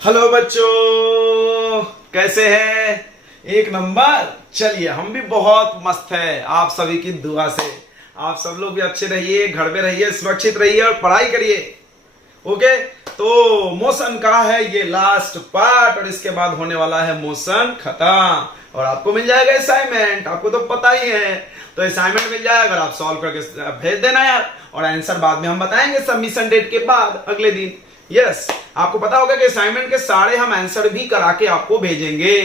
Hello बच्चों, कैसे हैं? एक नंबर। चलिए, हम भी बहुत मस्त है आप सभी की दुआ से। आप सब लोग भी अच्छे रहिए, घर में रहिए, सुरक्षित रहिए और पढ़ाई करिए। ओके, तो मोशन का है ये लास्ट पार्ट और इसके बाद होने वाला है मोशन खत्म और आपको मिल जाएगा असाइनमेंट। आपको तो पता ही है, तो असाइनमेंट मिल जाएगा। अगर आप सॉल्व करके भेज देना यार, और आंसर बाद में हम बताएंगे सबमिशन डेट के बाद अगले दिन। यस, आपको पता होगा कि असाइनमेंट के सारे हम आंसर भी करा के आपको भेजेंगे,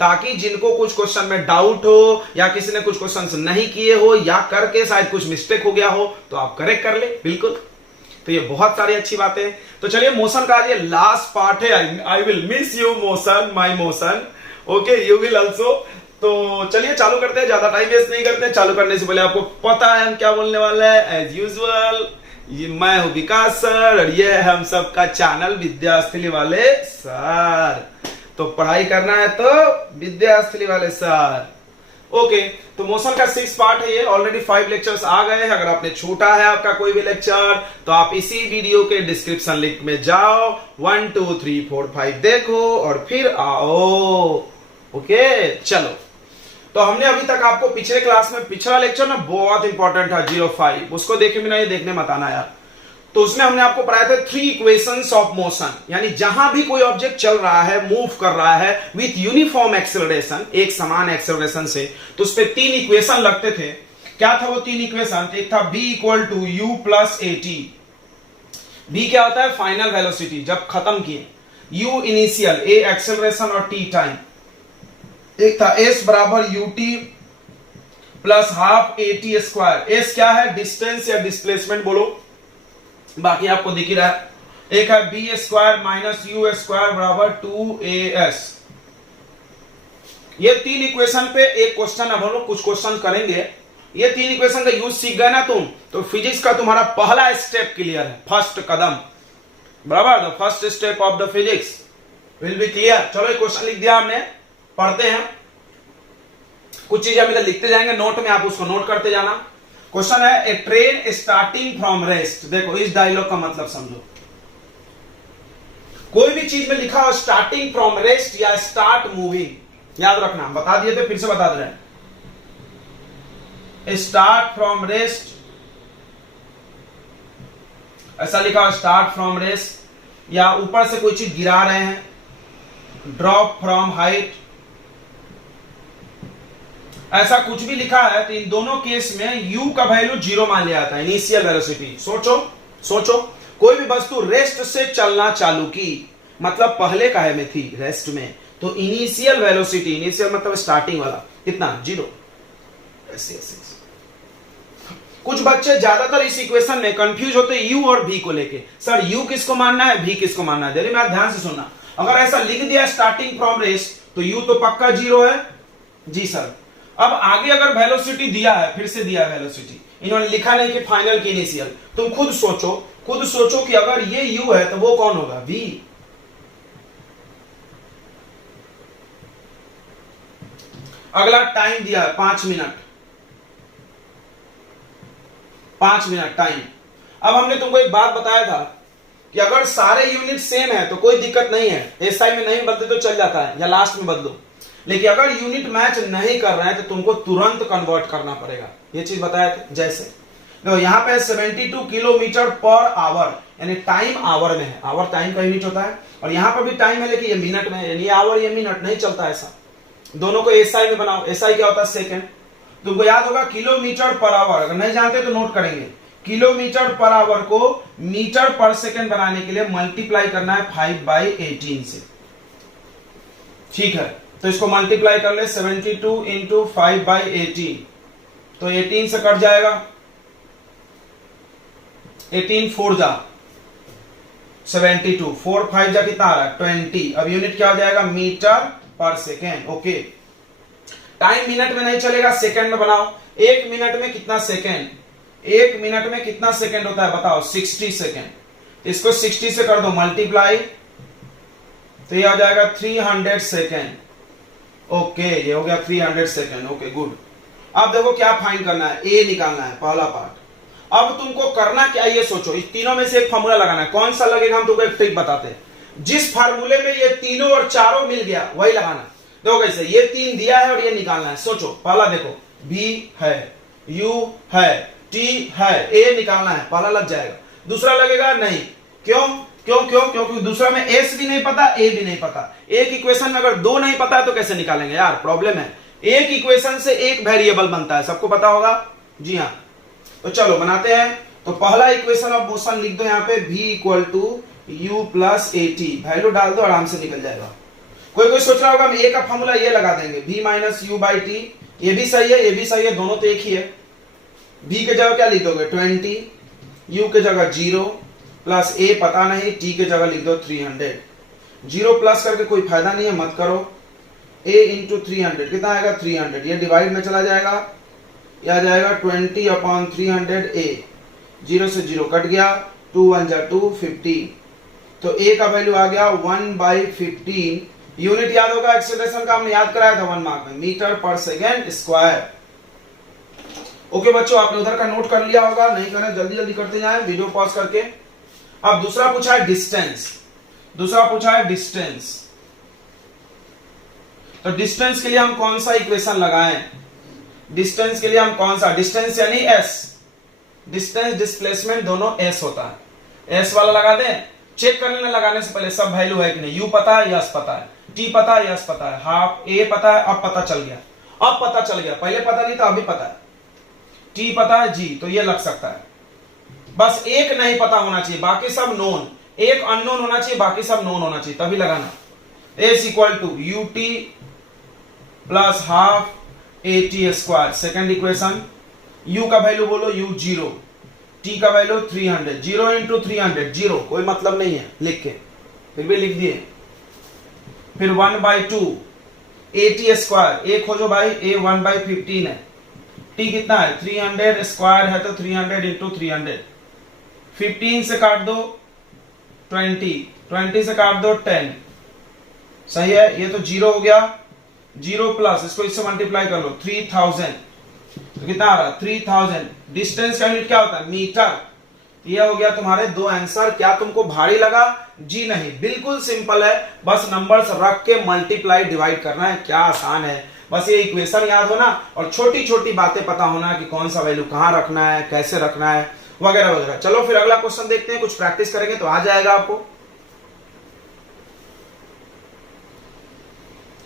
ताकि जिनको कुछ क्वेश्चन में डाउट हो या किसी ने कुछ क्वेश्चन नहीं किए हो या करके शायद कुछ मिस्टेक हो गया हो तो आप करेक्ट कर ले। बिल्कुल, तो ये बहुत सारी अच्छी बातें। तो चलिए, मोशन का ये लास्ट पार्ट है। I will miss you motion, my motion. Okay, you will also. तो चलिए चालू करते हैं, ज्यादा टाइम वेस्ट नहीं करते। चालू करने से पहले आपको पता है हम क्या बोलने वाले हैं। एज यूजुअल, ये मैं हूं विकास सर और ये है हम सबका चैनल विद्यास्थली वाले सर। तो पढ़ाई करना है तो विद्यास्थली वाले सर। ओके, तो मोशन का 6 पार्ट है ये। ऑलरेडी 5 लेक्चर्स आ गए हैं। अगर आपने छूटा है आपका कोई भी लेक्चर तो आप इसी वीडियो के डिस्क्रिप्शन लिंक में जाओ, 1 2 3 4 5 देखो और फिर आओ। ओके, चलो। तो हमने अभी तक आपको पिछले क्लास में, पिछला लेक्चर ना बहुत इंपॉर्टेंट था 05, उसको देखे बिना ये देखने मत आना यार। तो उसमें हमने आपको पढ़ाया था 3 इक्वेशंस ऑफ मोशन, यानी जहां भी कोई ऑब्जेक्ट चल रहा है, मूव कर रहा है विथ यूनिफॉर्म एक्सेलरेशन, एक समान एक्सेलरेशन से, तो उस पर 3 इक्वेशन लगते थे। क्या था वो 3 इक्वेशन? एक था b equal to U plus A T. b क्या होता है? फाइनल वेलोसिटी जब खत्म किए, u इनिशियल, a एक्सेलरेशन और t टाइम। एक था s बराबर ut plus half A T square. s क्या है? डिस्टेंस या डिस्प्लेसमेंट बोलो, बाकी आपको दिख ही रहा है। एक है B square minus U square बराबर 2as। ये 3 इक्वेशन पे एक क्वेश्चन, अब हम लोग कुछ क्वेश्चन करेंगे। ये 3 इक्वेशन का यूज सीख गए ना तुम, तो फिजिक्स का तुम्हारा पहला स्टेप क्लियर है, फर्स्ट कदम बराबर। The first step of the physics will be clear. चलो, एक क्वेश्चन लिख दिया हमने, पढ़ते हैं। कुछ चीजें हम इधर लिखते जाएंगे नोट में, आप उसको नोट करते जाना। क्वेश्चन है, ए ट्रेन स्टार्टिंग फ्रॉम रेस्ट। देखो, इस डायलॉग का मतलब समझो। कोई भी चीज में लिखा हो स्टार्टिंग फ्रॉम रेस्ट या स्टार्ट मूविंग, याद रखना, बता दिए थे फिर से बता दे रहे हैं। स्टार्ट फ्रॉम रेस्ट, ऐसा लिखा हो स्टार्ट फ्रॉम रेस्ट, या ऊपर से कोई चीज गिरा रहे हैं, ड्रॉप फ्रॉम हाइट, ऐसा कुछ भी लिखा है तो इन दोनों केस में u का वैल्यू 0 मान लिया जाता है, इनिशियल वेलोसिटी। सोचो, कोई भी वस्तु रेस्ट से चलना चालू की, मतलब पहले काहे में थी? रेस्ट में, तो इनिशियल वेलोसिटी, इनिशियल मतलब स्टार्टिंग वाला, कितना? 0। ऐसे। कुछ बच्चे ज्यादातर इस इक्वेशन में कंफ्यूज होते हैं u और v को लेके। सर, u किसको मानना है, v किसको मानना है? मेरा ध्यान से सुनना। अगर ऐसा लिख दिया स्टार्टिंग फ्रॉम रेस्ट तो u तो पक्का 0 है जी सर। अब आगे अगर वेलोसिटी दिया है, फिर से दिया है वेलोसिटी, इन्होंने लिखा नहीं कि फाइनल की इनिशियल, तुम खुद सोचो कि अगर ये u है तो वो कौन होगा? v। अगला टाइम दिया है 5 मिनट, 5 मिनट टाइम। अब हमने तुमको एक बात बताया था कि अगर सारे यूनिट सेम है तो कोई दिक्कत नहीं है, एसआई में नहीं बदले तो चल जाता है, या लास्ट में बदलो। लेकिन अगर यूनिट मैच नहीं कर रहे हैं तो तुमको तुरंत कन्वर्ट करना पड़ेगा। ये चीज बताया था। जैसे देखो, यहाँ पे 72 किलोमीटर पर आवर, यानी टाइम आवर में है, आवर टाइम का यूनिट होता है, और यहाँ पर भी टाइम है लेकिन ये मिनट में है, यानी आवर ये मिनट नहीं चलता ऐसा। दोनों को एसआई में बनाओ। एसआई क्या होता है? सेकेंड। तुमको याद होगा किलोमीटर पर आवर, अगर नहीं जानते तो नोट करेंगे। किलोमीटर पर आवर को मीटर पर सेकेंड बनाने के लिए मल्टीप्लाई करना है 5/18 से। ठीक है, तो इसको मल्टीप्लाई कर ले, 72 इंटू 5/18, तो 18 से कट जाएगा, 18 4 जा 72, 4 5 जा कितना आ रहा है? 20। अब यूनिट क्या हो जाएगा? मीटर पर सेकेंड। ओके, टाइम मिनट में नहीं चलेगा, सेकेंड में बनाओ। 1 मिनट में कितना सेकेंड? 1 मिनट में कितना सेकेंड होता है बताओ? 60 सेकेंड। इसको 60 से कर दो मल्टीप्लाई, तो ये आ जाएगा 300 सेकेंड। ओके, ये हो गया 300 सेकेंड। Okay, good. अब देखो क्या फाइंड करना है, ए निकालना है, पहला पार्ट। अब तुमको करना क्या ये सोचो, इस तीनों में से एक फॉर्मूला लगाना है। कौन सा लगेगा हम तुमको एक ट्रिक बताते हैं। जिस फार्मूले में ये तीनों और चारों मिल गया वही लगाना। देखो कैसे, ये 3 दिया है और ये निकालना है। सोचो, पहला देखो B है, U है, T है, A निकालना है, पहला लग जाएगा। दूसरा लगेगा नहीं। क्यों क्यों क्यों? क्योंकि दूसरा में S भी नहीं पता, A भी नहीं पता। एक इक्वेशन में अगर 2 नहीं पता है तो कैसे निकालेंगे यार, प्रॉब्लम है। एक इक्वेशन से एक वेरिएबल बनता है, सबको पता होगा। जी हाँ, तो चलो बनाते हैं। तो पहला इक्वेशन ऑफ मोशन लिख दो यहाँ पे, V equal to U plus AT, value डाल दो, आराम से निकल जाएगा। कोई सोच रहा होगा हम A का फॉर्मूला ये लगा देंगे, V minus U by T। ये भी सही है, ये भी सही है, दोनों तो एक ही है। V के जगह क्या लिख दोगे 20, U के जगह 0 प्लस A पता नहीं, T के जगह लिख दो 300। 0 प्लस करके कोई फायदा नहीं है, मत करो। A इंटू 300 कितना आएगा 300, ये डिवाइड में चला जाएगा, ये आ जाएगा 20 अपॉन 300 A। 0 से 0 कट गया, 2 1 जा 2, 15। तो A का वैल्यू आ गया 1/15। यूनिट याद होगा, एक्सीलरेशन का हमने याद कराया था 1 मार्क में, मीटर पर सेकेंड स्क्वायर। ओके बच्चों, आपने उधर का नोट कर लिया होगा, नहीं करें जल्दी जल्दी करते जाएं वीडियो पॉज करके। अब दूसरा पूछा है डिस्टेंस, दूसरा पूछा है डिस्टेंस। तो डिस्टेंस के लिए हम कौन सा इक्वेशन लगाएं? डिस्टेंस के लिए हम कौन सा, डिस्टेंस यानी S, डिस्टेंस डिस्प्लेसमेंट दोनों S होता है, S वाला लगा दें। चेक कर लेना लगाने से पहले सब वैल्यू है कि नहीं। U पता है, यस पता है, T पता है, यस पता है, हाफ A पता है, अब पता चल गया, अब पता चल गया, पहले पता नहीं था अभी पता है। T पता है G, तो ये लग सकता है। बस एक नहीं पता होना चाहिए, बाकी सब नोन। एक अननोन होना चाहिए, बाकी सब नोन होना चाहिए, तभी लगाना। S equal to UT plus half AT square, second equation. U का वैल्यू बोलो U 0, T का वैल्यू 300, 0 इंटू 300 0, कोई मतलब नहीं है लिख के, फिर भी लिख दिए। फिर 1/2 AT स्क्वायर, एक खोजो भाई, A 1/15 है, T कितना है 300 स्क्वायर है, तो 300 इंटू 300। 15 से काट दो 20, 20 से काट दो 10, सही है। ये तो 0 हो गया, 0 प्लस इसको इससे मल्टीप्लाई कर लो 3000, तो कितना आ रहा है 3000। डिस्टेंस का यूनिट क्या होता है, मीटर। ये हो गया तुम्हारे 2 आंसर। क्या तुमको भारी लगा? जी नहीं, बिल्कुल सिंपल है, बस नंबर्स रख के मल्टीप्लाई डिवाइड करना है, क्या आसान है। बस ये इक्वेशन याद होना और छोटी छोटी बातें पता होना कि कौन सा वैल्यू कहां रखना है, कैसे रखना है, वगैरह वगैरह। चलो फिर अगला क्वेश्चन देखते हैं, कुछ प्रैक्टिस करेंगे तो आ जाएगा आपको।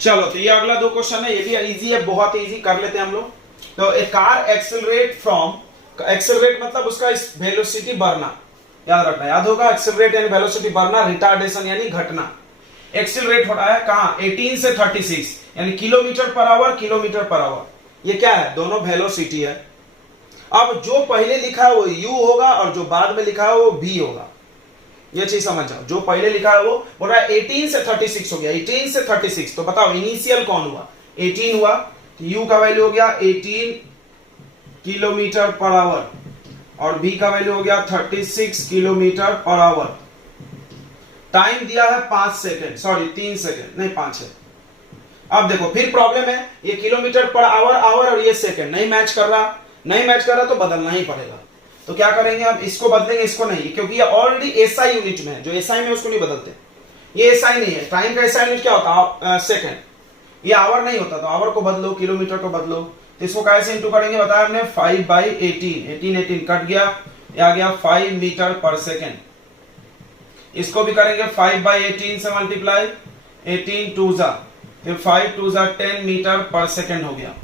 चलो तो ये अगला 2 क्वेश्चन है, ये भी इजी है, बहुत इजी, कर लेते हैं हम लोग। तो ए कार एक्सेलरेट फ्रॉम, एक्सेलरेट मतलब उसका वेलोसिटी बढ़ना, याद रखना, याद होगा। एक्सेलरेट यानी वेलोसिटी बढ़ना, रिटार्डेशन यानी घटना। एक्सेलरेट हो रहा है कहां 18 से 36, यानी kilometre per hour, kilometre per hour. ये क्या है, दोनों वेलोसिटी है। अब जो पहले लिखा है वो u होगा और जो बाद में लिखा है वो v होगा, ये चीज समझ जाओ। जो पहले लिखा है वो बोल रहा है 18 से 36 हो गया, 18 से 36, तो बताओ इनिशियल कौन हुआ, 18 हुआ, तो u का वैल्यू हो गया 18 किलोमीटर पर आवर और v का वैल्यू हो गया 36 किलोमीटर पर आवर। टाइम दिया है 5 सेकेंड, सॉरी 3 सेकेंड नहीं 5 है। अब देखो फिर प्रॉब्लम है, ये किलोमीटर पर आवर आवर और ये सेकेंड नहीं मैच कर रहा, नहीं मैच कर रहा तो बदलना ही पड़ेगा। तो क्या करेंगे अब, इसको बदलेंगे, इसको नहीं, क्योंकि ये ऑलरेडी एसआई यूनिट में है, जो एसआई में उसको नहीं बदलते। ये एसआई नहीं है, टाइम का एसआई यूनिट क्या होता है सेकंड, ये आवर नहीं होता, तो आवर को बदलो, किलोमीटर को बदलो। तो इसको कैसे इंटू करेंगे बताया हमने, 5/18, 18 कट गया, ये आ गया 5 मीटर पर सेकेंड। इसको भी करेंगे 5/18 से मल्टीप्लाई, 18 2 जा, फिर 5 2 जा 10 मीटर पर सेकेंड हो गया।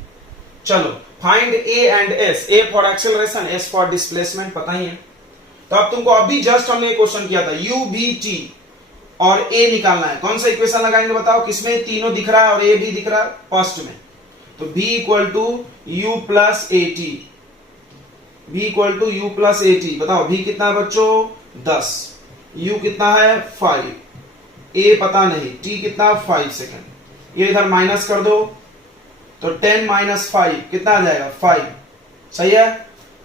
चलो find A and S, A for acceleration, S for displacement, पता ही है। तो अब तुमको अभी जस्ट हमने एक क्वेश्चन किया था, U B T और A निकालना है। कौन सा इक्वेशन लगाएंगे बताओ, किसमें तीनों दिख रहा है और A भी दिख रहा है, फर्स्ट में। तो B equal to U plus AT, B equal to U plus AT। बताओ B कितना है बच्चों 10, U कितना है 5, A पता नहीं, T कितना 5 सेकेंड। ये इधर माइनस कर दो, तो 10 माइनस 5 कितना आ जाएगा 5, सही है।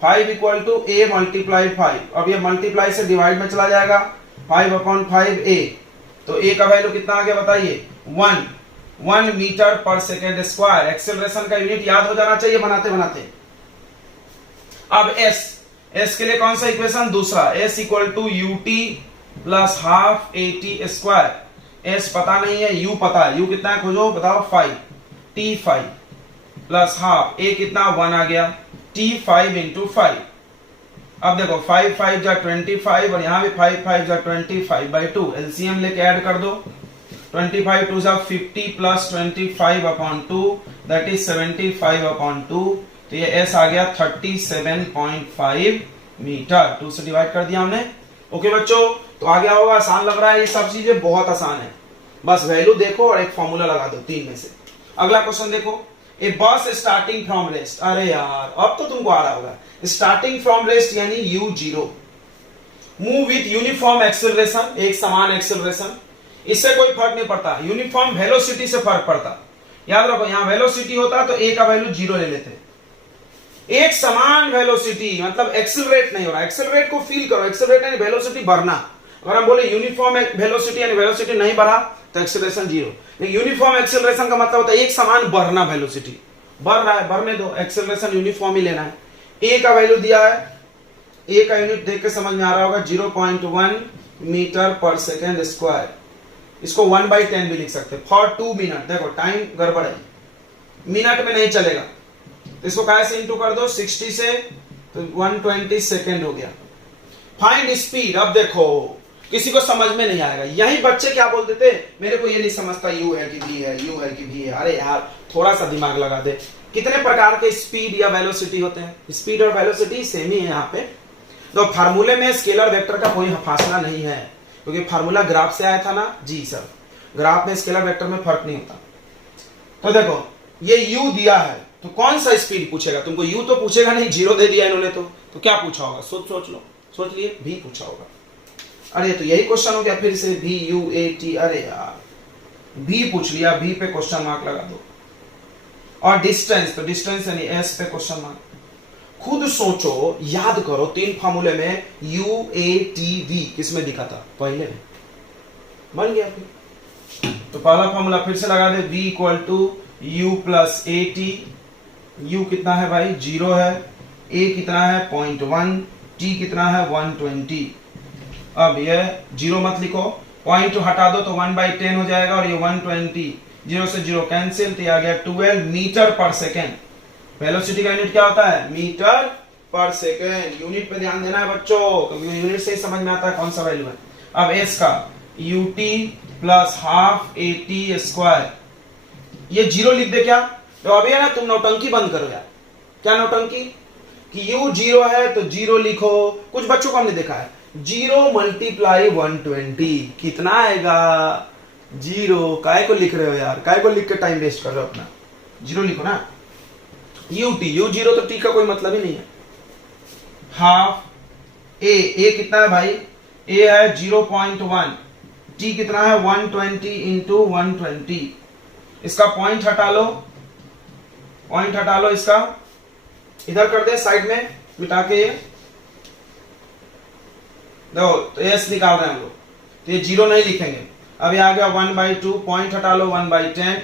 5 इक्वल टू A मल्टीप्लाई 5, अब ये मल्टीप्लाई से डिवाइड में चला जाएगा, 5/5 A, तो A का वैल्यू कितना आ गया बताइए 1 मीटर पर सेकेंड स्क्वायर। एक्सेलरेशन का यूनिट याद हो जाना चाहिए बनाते बनाते। अब S के लिए कौन सा इक्वेशन, दूसरा, S equal to UT plus half A T square. S पता नहीं है, यू पता है, यू कितना है खोजो बताओ 5, टी 5 प्लस हाफ ए कितना 1 आ गया, टी 5 इंटू 5। अब देखो 5 5 जा 25 और यहाँ भी 5 5 जा 25/2, एलसीएम लेके ऐड कर दो। 25 2 जा 50 प्लस 25/2 दैट इज 75/2। तो ये एस आ गया 37.5 मीटर। 2 से डिवाइड कर दिया हमने। ओके बच्चों, तो आ गया होगा, आसान लग रहा है, ये सब चीजें बहुत आसान है, बस वैल्यू देखो और एक फॉर्मूला लगा दो 3 में से। अगला क्वेश्चन देखो, ए बस स्टार्टिंग फ्रॉम रेस्ट। अरे यार अब तो तुमको आ रहा होगा, स्टार्टिंग फ्रॉम रेस्ट यानी u0, move with uniform acceleration, एक समान एक्सेलरेशन। इससे कोई फर्क नहीं पड़ता, यूनिफॉर्म वेलोसिटी से फर्क पड़ता। याद रखो यहां वेलोसिटी होता तो a का वैल्यू 0 ले लेते। एक समान वेलोसिटी मतलब एक्सेलरेट नहीं हो रहा, एक्सेलरेट को फील करो, एक्सेलरेट यानी वेलोसिटी बढ़ना। अगर हम बोले यूनिफॉर्म वेलोसिटी यानी वेलोसिटी नहीं बढ़ा तो एक्सेलरेशन 0। लेकिन यूनिफॉर्म एक्सेलरेशन का मतलब होता है एक समान बढ़ना, वेलोसिटी बढ़ रहा है बढ़ने दो, एक्सेलरेशन यूनिफॉर्म ही लेना है। ए का वैल्यू दिया है, ए का यूनिट देख के समझ में आ रहा होगा 0.1 मीटर पर सेकेंड स्क्वायर। इसको 1/10 भी लिख सकते हैं फॉर 2 मिनट। देखो टाइम गड़बड़ है, मिनट में नहीं चलेगा, तो इसको कैसे इंटू कर दो 60 से, तो 120 सेकेंड हो गया। Find speed. अब देखो किसी को समझ में नहीं आएगा, यही बच्चे क्या बोलते थे, मेरे को ये नहीं समझता यू है कि भी है, यू है कि भी है। अरे यार थोड़ा सा दिमाग लगा दे। कितने प्रकार के स्पीड या वेलोसिटी होते हैं? स्पीड और वेलोसिटी सेम ही है यहाँ पे। तो फार्मूले में स्केलर वेक्टर का कोई फासला नहीं है, क्योंकि फार्मूला ग्राफ से आया था ना जी सर, ग्राफ में स्केलर वेक्टर में फर्क नहीं होता। तो देखो ये u दिया है, तो कौन सा स्पीड पूछेगा तुमको? u तो पूछेगा नहीं, 0 दे दिया इन्होंने, तो क्या पूछा होगा? सोच लो, सोच लिए, v पूछा होगा। अरे तो यही क्वेश्चन हो गया फिर से, VUAT। अरे यार v पूछ लिया, v पे क्वेश्चन मार्क लगा दो। और डिस्टेंस, तो डिस्टेंस यानी s पे क्वेश्चन मार्क। खुद सोचो, याद करो, 3 फार्मूले में UATV किस में दिखा था? पहले में बन गया फिर। तो पहला फार्मूला फिर से लगा दे, V = U + AT। U कितना है भाई? 0 है। A कितना है? 0.1। T कितना है? 120। अब ये 0 मत लिखो, पॉइंट हटा दो तो 1/10 हो जाएगा, और ये 120, 0 से 0 कैंसिल, तो आ गया 12 मीटर पर सेकेंड। वेलोसिटी का यूनिट क्या होता है? मीटर पर सेकेंड। यूनिट पे ध्यान देना है बच्चों, क्योंकि यूनिट से ही समझ में आता है कौन सा वैल्यू है। अब s का ut + हाफ AT स्क्वायर, ये 0 लिख दे क्या? तो अभी है ना, तुम नौटंकी बंद करो यार। क्या नौटंकी? कि u 0 है तो 0 लिखो। कुछ बच्चों को हमने देखा है 0 × 120 कितना आएगा? 0। काय को लिख रहे हो यार, काय को लिख के टाइम वेस्ट कर रहे हो अपना? 0 लिखो ना। ut, u0 तो t का कोई मतलब ही नहीं है। हाफ a कितना है भाई? a है 0.1, t कितना है? 120 × 120। इसका पॉइंट हटा लो, पॉइंट हटा लो, इसका इधर कर दे साइड में मिटा के। ये देखो तो s निकाल रहे हैं हम लोग, तो ये 0 नहीं लिखेंगे। अब ये आ गया 1/2, पॉइंट हटा लो 1/10,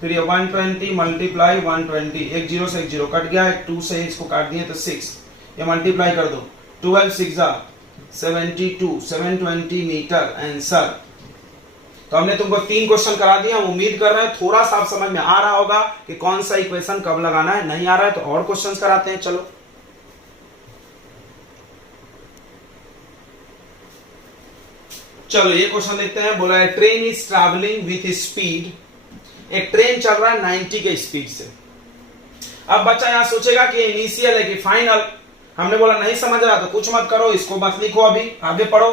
फिर ये 120 × 120, एक 0 से एक 0 कट गया, एक 2 से इसको काट दिए तो 6, ये मल्टीप्लाई कर दो, 12 6 72, 720 मीटर आंसर। तो हमने तुमको 3 क्वेश्चन करा दिया। हम उम्मीद कर रहे हैं थोड़ा सा समझ में आ रहा होगा कि कौन सा इक्वेशन कब लगाना है। नहीं आ रहा है तो और क्वेश्चंस कराते हैं। चलो ये क्वेश्चन देखते हैं। बोला है train is travelling with speed, एक ट्रेन चल रहा है 90 के स्पीड से। अब बच्चा यहां सोचेगा कि इनिशियल है कि फाइनल। हमने बोला नहीं समझ रहा तो कुछ मत करो, इसको मत लिखो, अभी आगे पढ़ो।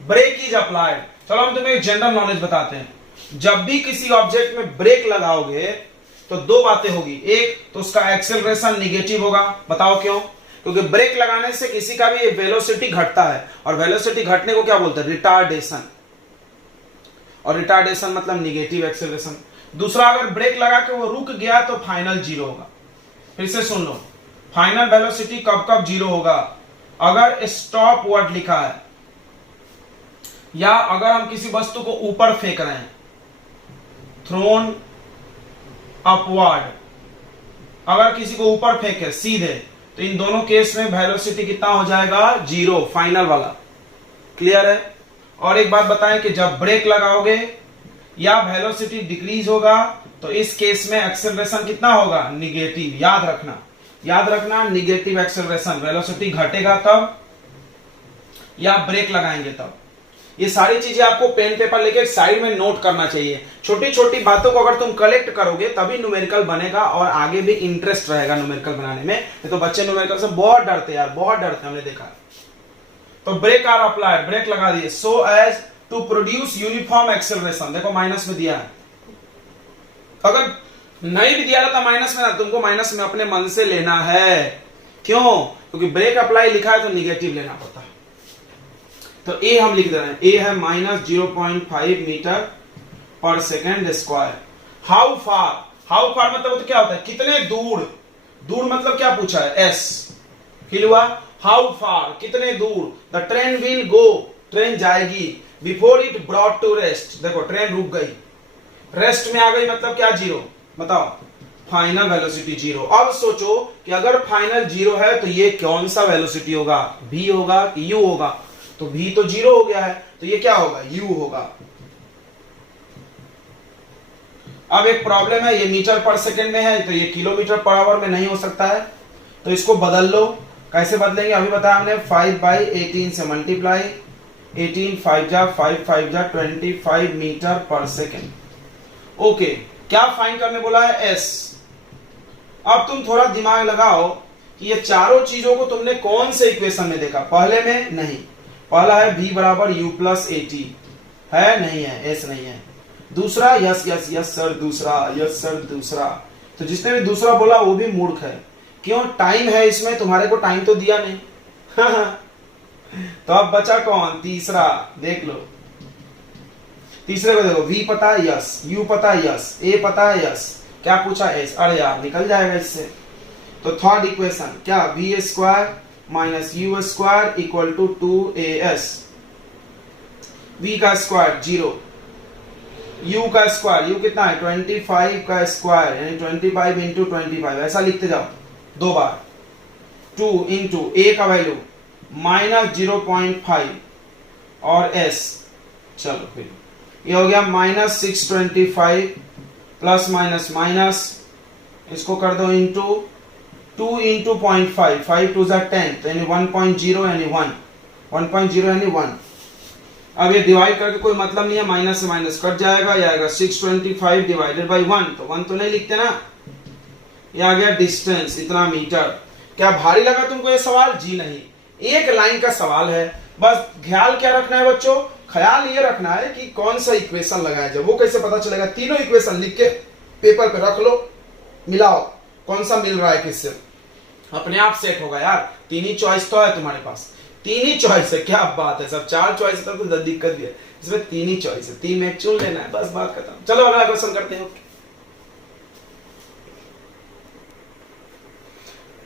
Brake is applied. चलो हम तुम्हें एक जनरल नॉलेज बताते हैं। जब भी किसी ऑब्जेक्ट में ब्रेक लगाओगे तो 2 बातें होगी। एक तो उसका एक्सेलरेशन निगेटिव होगा। बताओ क्यों? क्योंकि ब्रेक लगाने से किसी का भी वेलोसिटी घटता है, और वेलोसिटी घटने को क्या बोलते हैं? रिटार्डेशन। और रिटार्डेशन मतलब निगेटिव एक्सेलरेशन। दूसरा, अगर ब्रेक लगा के वो रुक गया तो फाइनल 0 होगा। फिर से सुन लो, फाइनल वेलोसिटी कब कब 0 होगा? अगर स्टॉप वर्ड लिखा है, या अगर हम किसी वस्तु को ऊपर फेंक रहे हैं, थ्रोन अपवर्ड, अगर किसी को ऊपर फेंके सीधे, तो इन दोनों केस में वेलोसिटी कितना हो जाएगा? 0, फाइनल वाला। क्लियर है? और एक बात बताएं कि जब ब्रेक लगाओगे या वेलोसिटी डिक्रीज होगा तो इस केस में एक्सेलरेशन कितना होगा, निगेटिव। याद रखना निगेटिव एक्सेलरेशन, वेलोसिटी घटेगा तब या ब्रेक लगाएंगे तब। ये सारी चीजें आपको पेन पेपर लेके साइड में नोट करना चाहिए। छोटी छोटी बातों को अगर तुम कलेक्ट करोगे तभी न्यूमेरिकल बनेगा और आगे भी इंटरेस्ट रहेगा न्यूमेरिकल बनाने में। तो बच्चे न्यूमेरिकल से बहुत डरते यार, बहुत डरते, हमने देखा। तो ब्रेक आर अप्लाइड, ब्रेक लगा दिए, so as to produce uniform acceleration. देखो माइनस में दिया है, अगर नहीं भी दिया रहता माइनस में ना, तुमको माइनस में अपने मन से लेना है। क्यों? क्योंकि ब्रेक अप्लाई लिखा है तो निगेटिव लेना पड़ता है। तो ए हम लिख दे रहे हैं, ए है -0.5 मीटर पर सेकेंड स्क्वायर। हाउ फार मतलब तो क्या होता है, कितने दूर। दूर मतलब क्या पूछा है, एस। फिर हुआ हाउ फार, कितने दूर। The train will go, train जाएगी। Before it brought to rest, देखो ट्रेन रुक गई, रेस्ट में आ गई मतलब क्या, जीरो। बताओ, फाइनल वेलोसिटी जीरो। अब सोचो कि अगर फाइनल जीरो है तो ये कौन सा वेलोसिटी होगा, v होगा कि u होगा। तो v तो जीरो हो गया है तो ये क्या होगा, u होगा। अब एक प्रॉब्लम है, ये मीटर पर सेकंड में है तो ये किलोमीटर पर आवर में नहीं हो सकता है, तो इसको बदल लो। कैसे बदलेंगे अभी बताया हमने, 5/18 से मल्टीप्लाई, 18 5 जा 5 5 जा 25 मीटर पर सेकंड। ओके, क्या फाइंड करने बोला है, s। अब तुम थोड़ा दिमाग लगाओ कि ये चारों चीजों को तुमने कौन से इक्वेशन में देखा, पहले में नहीं। पहला है v बराबर u प्लस at, है नहीं है, s नहीं है। दूसरा यस यस यस सर दूसरा, यस सर दूसरा। तो जिसने भी दूसरा बोला वो भी मूर्ख है। क्यों, टाइम है इसमें, तुम्हारे को टाइम तो दिया नहीं। तो अब बचा कौन, तीसरा। देख लो तीसरे को, देखो v पता है यस, u पता है यस, a पता है यस, क्या पूछा s। अरे यार निकल जाएगा इससे। तो थर्ड इक्वेशन क्या, v square minus u square equal to 2as। v का स्क्वायर 0, u का स्क्वायर, u कितना है 25 का स्क्वायर यानी 25 इंटू 25, ऐसा लिखते जाओ दो बार। 2 इंटू a का वैल्यू -0.5 और s। चलो फिर ये हो गया -625 प्लस माइनस माइनस, इसको कर दो इंटू 2 इंटू 0.5, 5 2 10 यानी 1.0 यानी 1, 1.0 यानी 1। अब ये डिवाइड करके कोई मतलब नहीं है, माइनस से माइनस कट जाएगा, ये आएगा 625 डिवाइडेड बाई 1, तो 1 तो नहीं लिखते ना। ये आ गया डिस्टेंस इतना मीटर। क्या भारी लगा तुमको ये सवाल? जी नहीं, एक लाइन का सवाल है। बस ख्याल क्या रखना है बच्चों, ख्याल ये रखना है कि कौन सा इक्वेशन लगाया जाए। वो कैसे पता चलेगा, तीनों इक्वेशन लिख के पेपर पे रख लो, मिलाओ कौन सा मिल रहा है किससे, अपने आप सेट होगा यार। तीन ही चॉइस तो है तुम्हारे पास, तीन ही चॉइस है, क्या बात है। सब चार चॉइस है तो दिक्कत भी है, इसमें तीन ही चॉइस है, तीन में चुन लेना है, बस बात खत्म। चलो अगला क्वेश्चन करते हैं।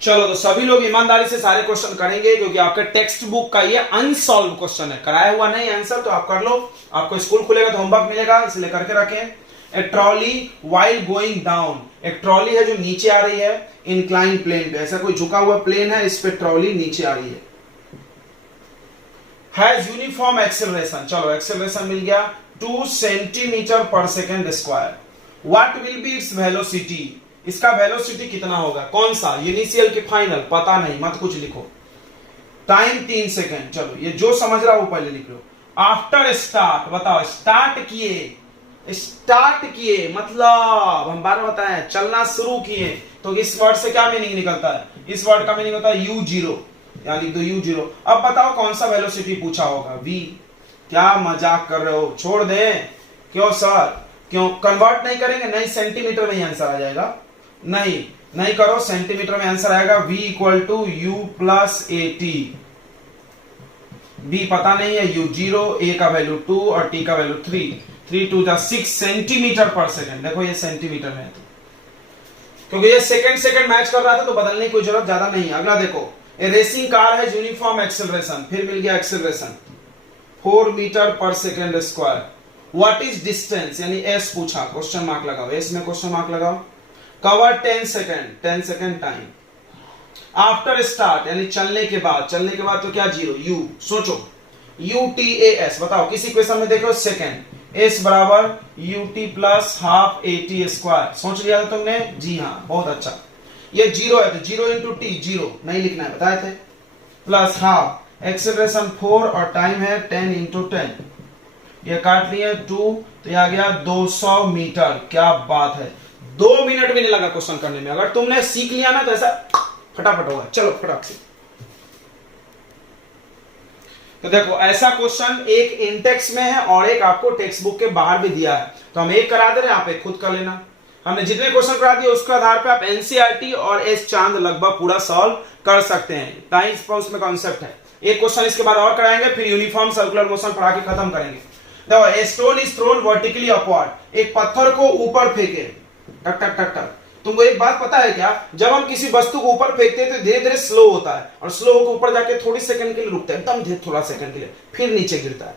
चलो तो सभी लोग ईमानदारी से सारे क्वेश्चन करेंगे क्योंकि आपके टेक्स्ट बुक का ये अनसॉल्व क्वेश्चन है, कराया हुआ नहीं आंसर, तो आप कर लो। आपको स्कूल खुलेगा तो होमवर्क मिलेगा, इसलिए करके रखें। ए ट्रॉली वाइल गोइंग डाउन, एक ट्रॉली है जो नीचे आ रही है इंक्लाइन प्लेन पे, ऐसा कोई झुका हुआ प्लेन है, इस पे ट्रॉली नीचे आ रही है। हैज यूनिफॉर्म एक्सेलरेशन, चलो एक्सेलरेशन मिल गया 2 सेंटीमीटर पर second square. What will be its velocity, इसका वेलोसिटी कितना होगा, कौन सा, इनिशियल की फाइनल, पता नहीं, मत कुछ लिखो। टाइम 3 सेकेंड, चलो ये जो समझ रहा है वो पहले लिख लो। आफ्टर स्टार्ट, बताओ स्टार्ट किए मतलब हम बार बताएं चलना शुरू किए, तो इस वर्ड से क्या मीनिंग निकलता है, इस वर्ड का मीनिंग होता है u0, या लिख दो u0। अब बताओ कौन सा वेलोसिटी पूछा होगा, v। क्या मजाक कर रहे हो, छोड़ दें। क्यों सर, क्यों कन्वर्ट नहीं करेंगे, नहीं सेंटीमीटर में ही आंसर आ जाएगा, नहीं करो, सेंटीमीटर में आंसर आएगा। v equal to u plus at, v पता नहीं है, u0, a का वैल्यू 2 और t का वैल्यू 3, 3 2 6 सेंटीमीटर पर सेकंड। देखो ये सेंटीमीटर में है तो, क्योंकि ये सेकंड मैच कर रहा था तो बदलने की कोई जरूरत ज्यादा नहीं। अगला देखो, ए रेसिंग कार है यूनिफॉर्म एक्सेलरेशन, फिर मिल गया एक्सेलरेशन 4 मीटर पर second square. What is distance यानी s पूछा, क्वेश्चन मार्क लगाओ, s में क्वेश्चन मार्क लगाओ। Cover 10 second time. After start यानी चलने के बाद तो क्या 0, u। सोचो UTAS बताओ किस इक्वेशन में देखो सेकेंड S बराबर UT plus half AT square. सोच लिया था तुमने? जी हाँ, बहुत अच्छा। ये जीरो है तो जीरो इंटू टी, जीरो नहीं लिखना है बताए थे, प्लस हाफ एक्सेलरेशन 4 और टाइम है 10 इंटू 10, ये काट लिए 2 तो ये आ गया 200 मीटर। क्या बात है, 2 मिनट भी नहीं लगा क्वेश्चन करने में। अगर तुमने सीख लिया ना तो ऐसा फटाफट होगा। चलो फटाफट से। तो देखो ऐसा क्वेश्चन एक इंटेक्स में है और एक आपको टेक्स्ट बुक के बाहर भी दिया है, तो हम एक करा दे रहे हैं, आप एक खुद कर लेना। हमने जितने क्वेश्चन करा दिए उसके आधार पे आप एनसीईआरटी और एस चांद लगभग पूरा सॉल्व कर सकते हैं। टाइम्स पर उसमें कॉन्सेप्ट है। एक क्वेश्चन इसके बाद और कराएंगे, फिर यूनिफॉर्म सर्कुलर मोशन पढ़ा के खत्म करेंगे। देखो a stone is thrown vertically upward, एक पत्थर को ऊपर फेंके टक टक टक टक। तुमको एक बात पता है क्या, जब हम किसी वस्तु को ऊपर फेंकते हैं तो धीरे धीरे स्लो होता है और स्लो होकर ऊपर जाके थोड़ी सेकंड के लिए रुकता है, एकदम धीरे थोड़ा सेकंड के लिए, फिर नीचे गिरता है।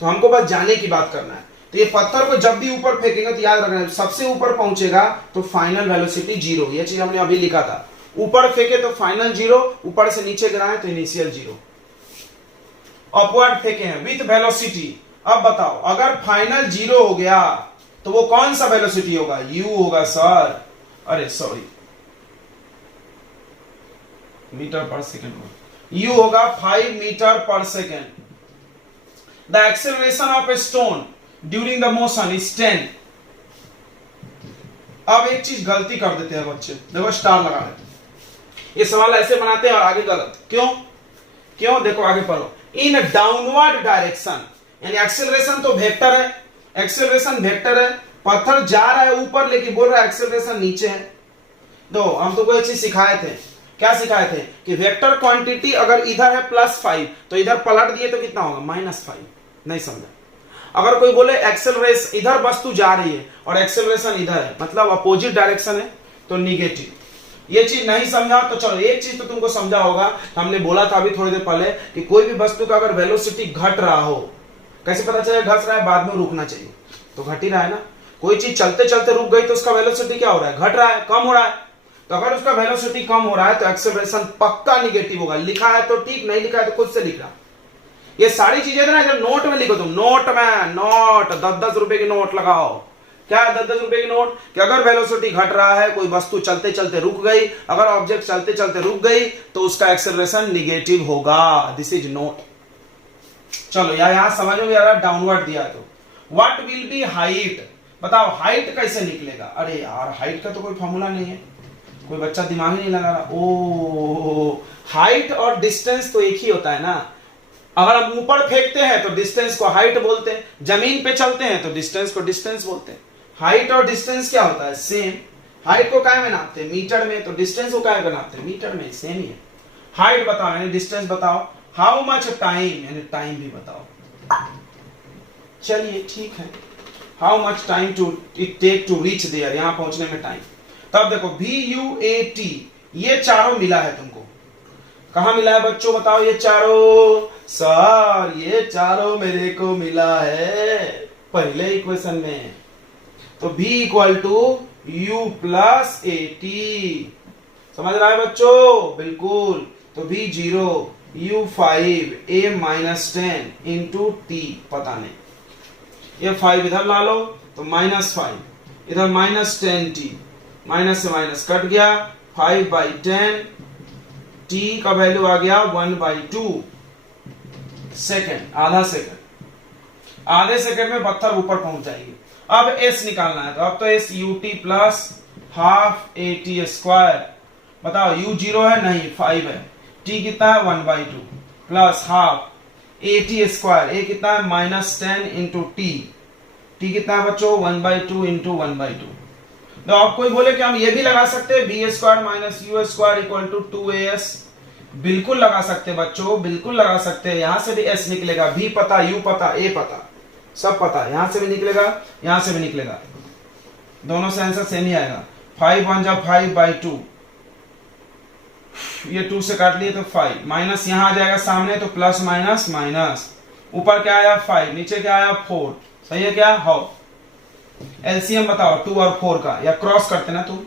तो हमको बस जाने की बात करना है। तो ये पत्थर को जब भी ऊपर फेंकेगा तो याद रखना है सबसे ऊपर पहुंचेगा तो फाइनल वेलोसिटी जीरो। ये चीज हमने अभी लिखा था, ऊपर फेंके तो फाइनल जीरो, ऊपर से नीचे गिराए तो इनिशियल जीरो। अपवर्ड फेंके हैं विथ वेलोसिटी। अब बताओ अगर फाइनल जीरो हो गया तो वो कौन सा वेलोसिटी होगा? u होगा सर, अरे सॉरी मीटर पर सेकेंड, u होगा 5 मीटर पर second. The acceleration of a stone during the motion is 10। अब एक चीज गलती कर देते हैं बच्चे, देखो स्टार लगा देते हैं, ये सवाल ऐसे बनाते हैं और आगे गलत। क्यों क्यों? देखो आगे पढ़ो। इन डाउनवर्ड डायरेक्शन, यानी एक्सेलरेशन तो वेक्टर है, एक्सेलरेशन वेक्टर है, पत्थर जा रहा है ऊपर लेकिन बोल रहा है एक्सेलरेशन नीचे है। दो हम तुमको एक चीज सिखाए थे, क्या सिखाए थे कि वेक्टर क्वांटिटी अगर इधर है +5 तो इधर पलट दिए तो कितना होगा? -5। नहीं समझा? अगर कोई बोले एक्सेलरेशन, इधर वस्तु जा रही है और एक्सेलरेशन इधर है, मतलब अपोजिट डायरेक्शन है तो निगेटिव। ये चीज नहीं समझा तो चलो एक चीज तो तुमको समझा होगा, हमने बोला था अभी थोड़ी देर पहले कि कोई भी वस्तु का अगर वेलोसिटी घट रहा हो, कैसे पता चलेगा घट रहा है? बाद में रुकना चाहिए, तो घट ही रहा है ना। कोई चीज चलते चलते रुक गई तो उसका वेलोसिटी क्या हो रहा है? घट रहा है, कम हो रहा है। तो अगर उसका वेलोसिटी कम हो रहा है तो एक्सेलरेशन पक्का निगेटिव होगा। लिखा है तो ठीक, नहीं लिखा है तो खुद से लिख रहा। ये सारी चीजें ना जब नोट में लिखो तुम, नोट में, नोट 10-10 रुपए की नोट लगाओ। क्या है 10-10 रुपए की नोट? कि अगर वेलोसिटी घट रहा है, कोई वस्तु चलते चलते रुक गई, अगर ऑब्जेक्ट चलते चलते रुक गई तो उसका एक्सेलरेशन निगेटिव होगा। This is note. चलो यार यहां समझ में आ रहा, डाउनवर्ड दिया तो व्हाट विल बी हाइट। बताओ हाइट कैसे निकलेगा? अरे यार हाइट का तो कोई फॉर्मूला नहीं है, कोई बच्चा दिमाग ही नहीं लगा रहा। ओ हाइट और डिस्टेंस तो एक ही होता है ना। अगर हम ऊपर फेंकते हैं तो डिस्टेंस को हाइट बोलते हैं, जमीन पे चलते हैं तो डिस्टेंस को डिस्टेंस बोलते हैं। हाइट और डिस्टेंस क्या होता है? सेम। हाइट को काय में नापते हैं? मीटर में। तो डिस्टेंस को काय में नापते हैं? मीटर में। सेम ही है। हाइट बताओ यानी डिस्टेंस बताओ, हाउ मच टाइम यानी टाइम भी बताओ। चलिए ठीक है, how much time to it take to reach there, यहां पहुंचने में टाइम। तब देखो VUAT ये चारों मिला है तुमको। कहां मिला है बच्चों बताओ? ये चारों सर, ये चारों मेरे को मिला है पहले इक्वेशन में। तो V = U + AT। समझ रहा है बच्चों? बिल्कुल। तो V0 U 5 A -10 × T, पता नहीं, ये 5 इधर ला लो तो -5, इधर -10T, माइनस से माइनस कट गया, 5/10, T का वैल्यू आ गया 1/2 सेकेंड, आधा सेकेंड। आधे सेकेंड में पत्थर ऊपर पहुंच जाएगी। अब S निकालना है, तो अब तो S UT plus half AT square. बताओ U 0 है? नहीं, 5 है। T कितना है? 1/2 plus half AT square, A कितना है? -10 × T। T कितना है बच्चों? 1/2 × 1/2। तो आप कोई बोले कि हम ये भी लगा सकते हैं B² - U² = 2AS। बिल्कुल लगा सकते बच्चों, बिल्कुल लगा सकते हैं। यहां से भी S निकलेगा, B पता, U पता, A पता, सब पता। यहां से भी निकलेगा, यहां से भी निकलेगा, दोनों से आंसर सेम ही आएगा। 5 × 1 = 5/2, ये 2 से काट लिए तो 5, माइनस यहां आ जाएगा सामने तो प्लस माइनस माइनस, ऊपर क्या आया 5, नीचे क्या आया 4, सही है क्या? हाउ एलसीएम बताओ 2 और 4 का, या क्रॉस करते ना तुम,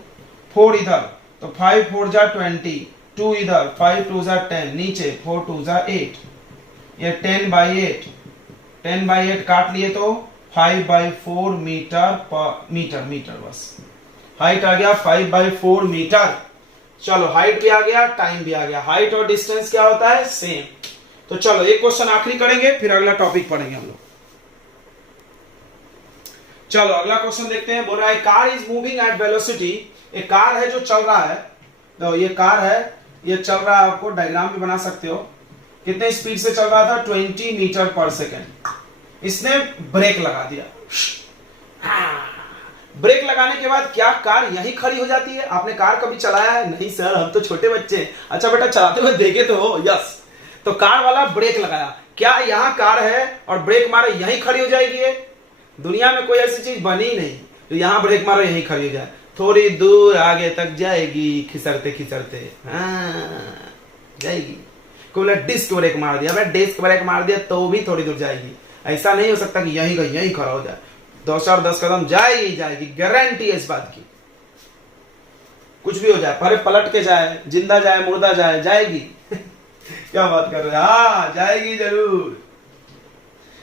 4 इधर तो 5 4 = 20, 2 इधर 5 2 = 10, नीचे 4 2 = 8। ये 10/8, 10/8 काट लिए तो 5/4 मीटर पर मीटर बस हाइट आ गया 5/4 मीटर। चलो हाइट भी आ गया, टाइम भी आ गया। हाइट और डिस्टेंस क्या होता है? सेम। तो चलो एक क्वेश्चन आखिरी करेंगे, फिर अगला टॉपिक पढ़ेंगे हम लोग। चलो अगला क्वेश्चन देखते हैं। बोल रहा है car is moving at velocity. एक कार है जो चल रहा है, तो ये कार है, ये चल रहा है, आपको डायग्राम भी बना सकते हो। कितने स्पीड से चल रहा था? 20 मीटर पर सेकेंड। इसने ब्रेक लगा दिया। ब्रेक लगाने के बाद क्या कार यहीं खड़ी हो जाती है? आपने कार कभी चलाया है? नहीं सर, हम तो छोटे बच्चे हैं। अच्छा बेटा, चलाते हुए देखे तो हो? यस। तो कार वाला ब्रेक लगाया, क्या यहाँ कार है और ब्रेक मारे यहीं खड़ी हो जाएगी? ये दुनिया में कोई ऐसी चीज बनी नहीं तो यहाँ ब्रेक मारो यहीं खड़ी हो जाए। थोड़ी दूर आगे तक जाएगी खिसरते खिसरते, जाएगी। कोई डिस्क ब्रेक मार दिया, भाई डिस्क ब्रेक मार दिया तो भी थोड़ी दूर जाएगी। ऐसा नहीं हो सकता कि यहीं यहीं खड़ा हो जाए। 2-4-10 कदम जाएगी जाएगी, गारंटी है इस बात की। कुछ भी हो जाए, परे पलट के जाए, जिंदा जाए मुर्दा जाए, जाएगी। क्या बात कर रहे हैं? हाँ जाएगी जरूर।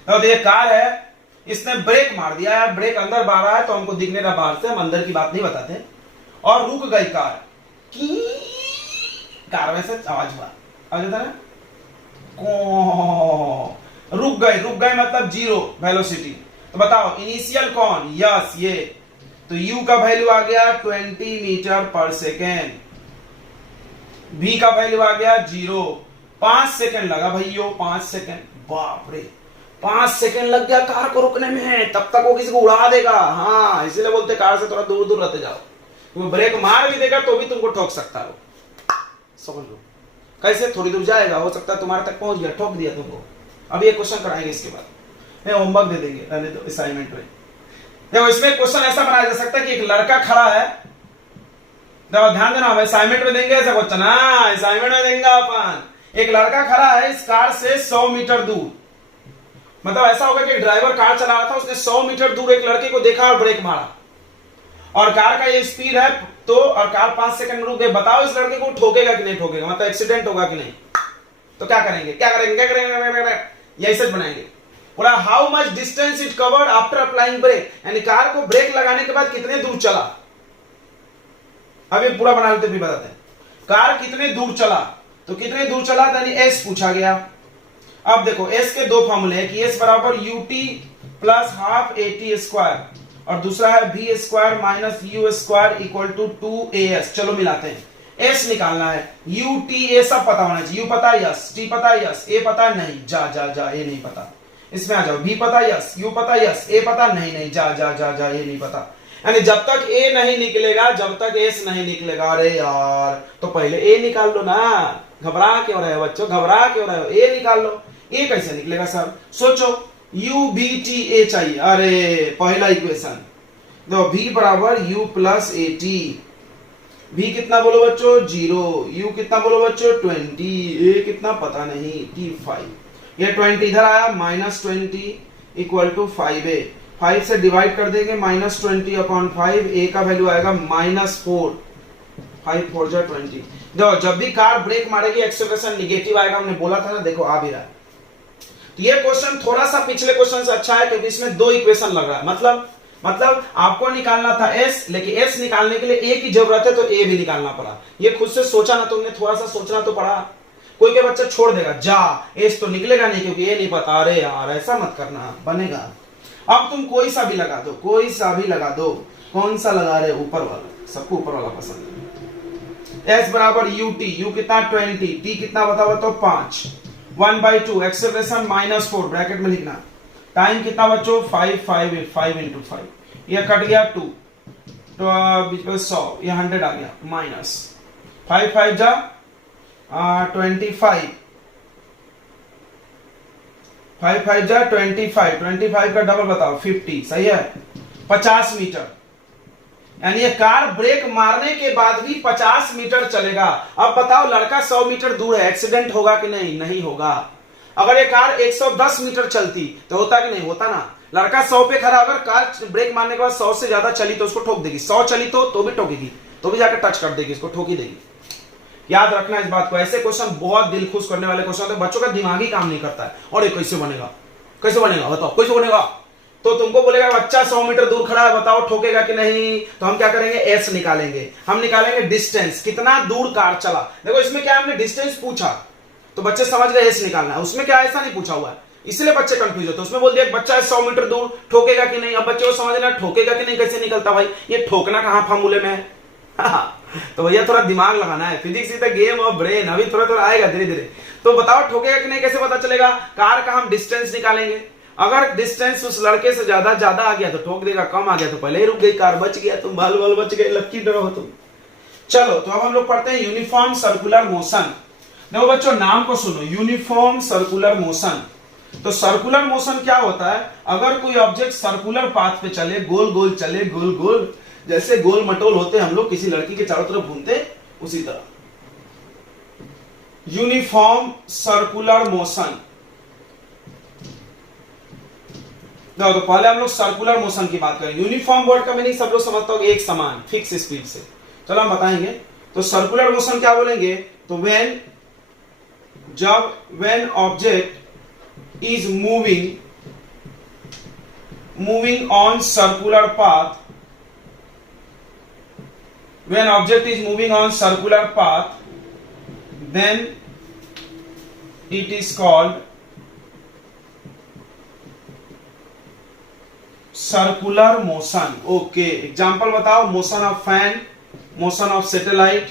तो ये कार है, इसने ब्रेक मार दिया है। ब्रेक अंदर बाहर है तो हमको दिखने रहा बाहर से, हम अंदर की बात नहीं बताते। और रुक गई कार की। कार में से आवाज हुआ, आवाज था ना, रुक गई मतलब जीरो वेलोसिटी। तो बताओ इनिशियल कौन? यस ये। तो u का वैल्यू आ गया 20 मीटर पर सेकेंड। v का वैल्यू आ गया 0। 5 सेकेंड लगा भैया, 5 सेकेंड। बाप रे, 5 सेकेंड लग गया कार को रुकने में। तब तक वो किसी को उड़ा देगा। हाँ इसीलिए बोलते कार से थोड़ा दूर दूर रहते जाओ। वो ब्रेक मार भी देगा तो भी तुमको ठोक सकता हो। समझ लो कैसे? थोड़ी दूर जाएगा, हो सकता है तुम्हारे तक पहुंच गया, ठोक दिया तुमको। अब ये क्वेश्चन कराएंगे, इसके बाद होमवर्क दे देंगे असाइनमेंट में। देखो इसमें क्वेश्चन ऐसा बनाया जा सकता है कि एक लड़का खड़ा है। देखो ध्यान देना, असाइनमेंट में देंगे ऐसा क्वेश्चन। हाँ असाइनमेंट में देंगे अपन। एक लड़का खड़ा है इस कार से 100 मीटर दूर। मतलब ऐसा होगा कि ड्राइवर कार चला रहा था, उसने 100 मीटर दूर एक लड़के को देखा और ब्रेक मारा, और कार का ये स्पीड है तो, और कार 5 सेकंड में रुक गई। बताओ इस लड़के को ठोकेगा कि नहीं ठोकेगा? मतलब एक्सीडेंट होगा कि नहीं? तो क्या करेंगे? यही सच बनाएंगे। बोला how much distance it covered after applying brake, यानी कार को ब्रेक लगाने के बाद कितने दूर चला। अब ये पूरा बना लेते फिर बताते हैं। कार कितने दूर चला, तो कितने दूर चला यानी एस पूछा गया। अब देखो एस के दो फॉर्मूले हैं कि एस बराबर UT plus half AT square, और दूसरा है V square minus U square equal to 2as। चलो मिलाते हैं। एस निकालना है, यू टी ए सब पता होना चाहिए। यू पता यस, टी पता यस, ए पता नहीं, जा जा जा ए नहीं पता। इसमें आ जाओ, वी पता यस, यू पता यस, ए पता नहीं नहीं, जा जा जा जा ए नहीं पता। यानी जब तक ए नहीं निकलेगा जब तक एस नहीं निकलेगा। अरे यार तो पहले ए निकाल लो ना, घबरा क्यों रहे हो बच्चों, घबरा क्यों रहे हो? ए निकाल लो। ए कैसे निकलेगा सर? सोचो, यू बी टी ए चाहिए। अरे पहला इक्वेशन दो, v बराबर u plus A T. v कितना बोलो बच्चों? 0। u कितना बोलो बच्चों? 20। a कितना पता नहीं, t 5। ये 20 इधर आया, -20 इक्वल टू 5a। 5 से डिवाइड कर देंगे, -20 अपॉन 5, a का वैल्यू आएगा -4। 5 4 जा 20। देखो जब भी कार ब्रेक मारेगी एक्सेलरेशन निगेटिव आएगा, हमने बोला था ना, देखो आ भी रहा है। तो ये क्वेश्चन थोड़ा सा पिछले क्वेश्चन से अच्छा है क्योंकि इसमें दो इक्वेशन लग रहा है। मतलब आपको निकालना था s, लेकिन s निकालने के लिए a की जरूरत है तो a भी निकालना पड़ा। ये खुद से सोचा ना, तुमने थोड़ा सा सोचना तो पड़ा। कोई के बच्चा छोड़ देगा, जा s तो निकलेगा नहीं क्योंकि a नहीं पता। अरे यार ऐसा मत करना, बनेगा। अब तुम कोई सा भी लगा दो, कोई सा भी लगा दो। कौन सा लगा रहे? ऊपर वाला, सबको ऊपर वाला पसंद है। s बराबर यू टी, यू कितना 20, t कितना बताओ तो 5, 1/2 एक्सेलरेशन -4 ब्रैकेट में लिखना। टाइम कितना बच्चों? 5 इंटू 5, ये कट गया 2 तो बीच में 100, ये 100 आ गया माइनस 5 5 जा 25, 5 5 जा 25 का डबल बताओ 50, सही है। 50 मीटर, यानी ये कार ब्रेक मारने के बाद भी 50 मीटर चलेगा। अब बताओ लड़का 100 मीटर दूर है, एक्सीडेंट होगा कि नहीं? नहीं होगा। अगर ये कार 110 मीटर चलती तो होता कि नहीं? होता ना। लड़का 100 पे खड़ा, अगर कार ब्रेक मारने के बाद 100 से ज्यादा चली तो उसको ठोक देगी। 100 चली तो भी ठोकेगी, तो भी जाकर टच कर देगी, इसको ठोकी देगी। याद रखना इस बात को, ऐसे क्वेश्चन बहुत दिल खुश करने वाले क्वेश्चन होते हैं, बच्चों का दिमाग ही काम नहीं करता है। और ये कैसे बनेगा, कैसे बनेगा बताओ, कैसे बनेगा? तो तुमको बोलेगा बच्चा 100 मीटर दूर खड़ा है, बताओ ठोकेगा कि नहीं? तो हम क्या करेंगे, एस निकालेंगे, हम निकालेंगे डिस्टेंस, कितना दूर कार चला। देखो इसमें क्या हमने डिस्टेंस पूछा तो बच्चे समझ गए एस निकालना है, उसमें क्या ऐसा नहीं पूछा हुआ है, इसलिए बच्चे कंफ्यूज होते हैं। उसमें बोल दिया बच्चा 100 मीटर दूर ठोकेगा कि नहीं, अब बच्चे को समझना ठोकेगा कि नहीं कैसे निकलता भाई, ये ठोकना कहां फार्मूले में है। तो भैया थोड़ा दिमाग लगाना है, physics is the game of brain, अभी थोड़ा थोड़ा आएगा धीरे धीरे। तो बताओ ठोकेगा कि नहीं कैसे पता चलेगा? कार का हम डिस्टेंस निकालेंगे, अगर डिस्टेंस उस लड़के से ज्यादा आ गया तो ठोक देगा, कम आ गया तो पहले ही रुक गई कार, बच गया, तुम बाल बाल बच गए, लक्की ड्रॉ हो तुम। चलो तो अब हम लोग पढ़ते हैं यूनिफॉर्म सर्कुलर मोशन। देखो बच्चों नाम को सुनो, यूनिफॉर्म सर्कुलर मोशन। तो सर्कुलर मोशन क्या होता है? अगर कोई ऑब्जेक्ट सर्कुलर पाथ पे चले, गोल गोल चले, गोल गोल, जैसे गोल मटोल होते हम लोग किसी लड़की के चारों तरफ घूमते, उसी तरह यूनिफॉर्म सर्कुलर मोशन। तो पहले हम लोग सर्कुलर मोशन की बात करें। यूनिफॉर्म वर्ड का मीनिंग सब लोग समझते हो, एक समान, फिक्स स्पीड से। चलो हम बताएंगे। तो सर्कुलर मोशन क्या बोलेंगे? तो when object is moving on circular path, when object is moving on circular path, then it is called circular motion. Okay, example बताओ। Motion of fan, motion of satellite,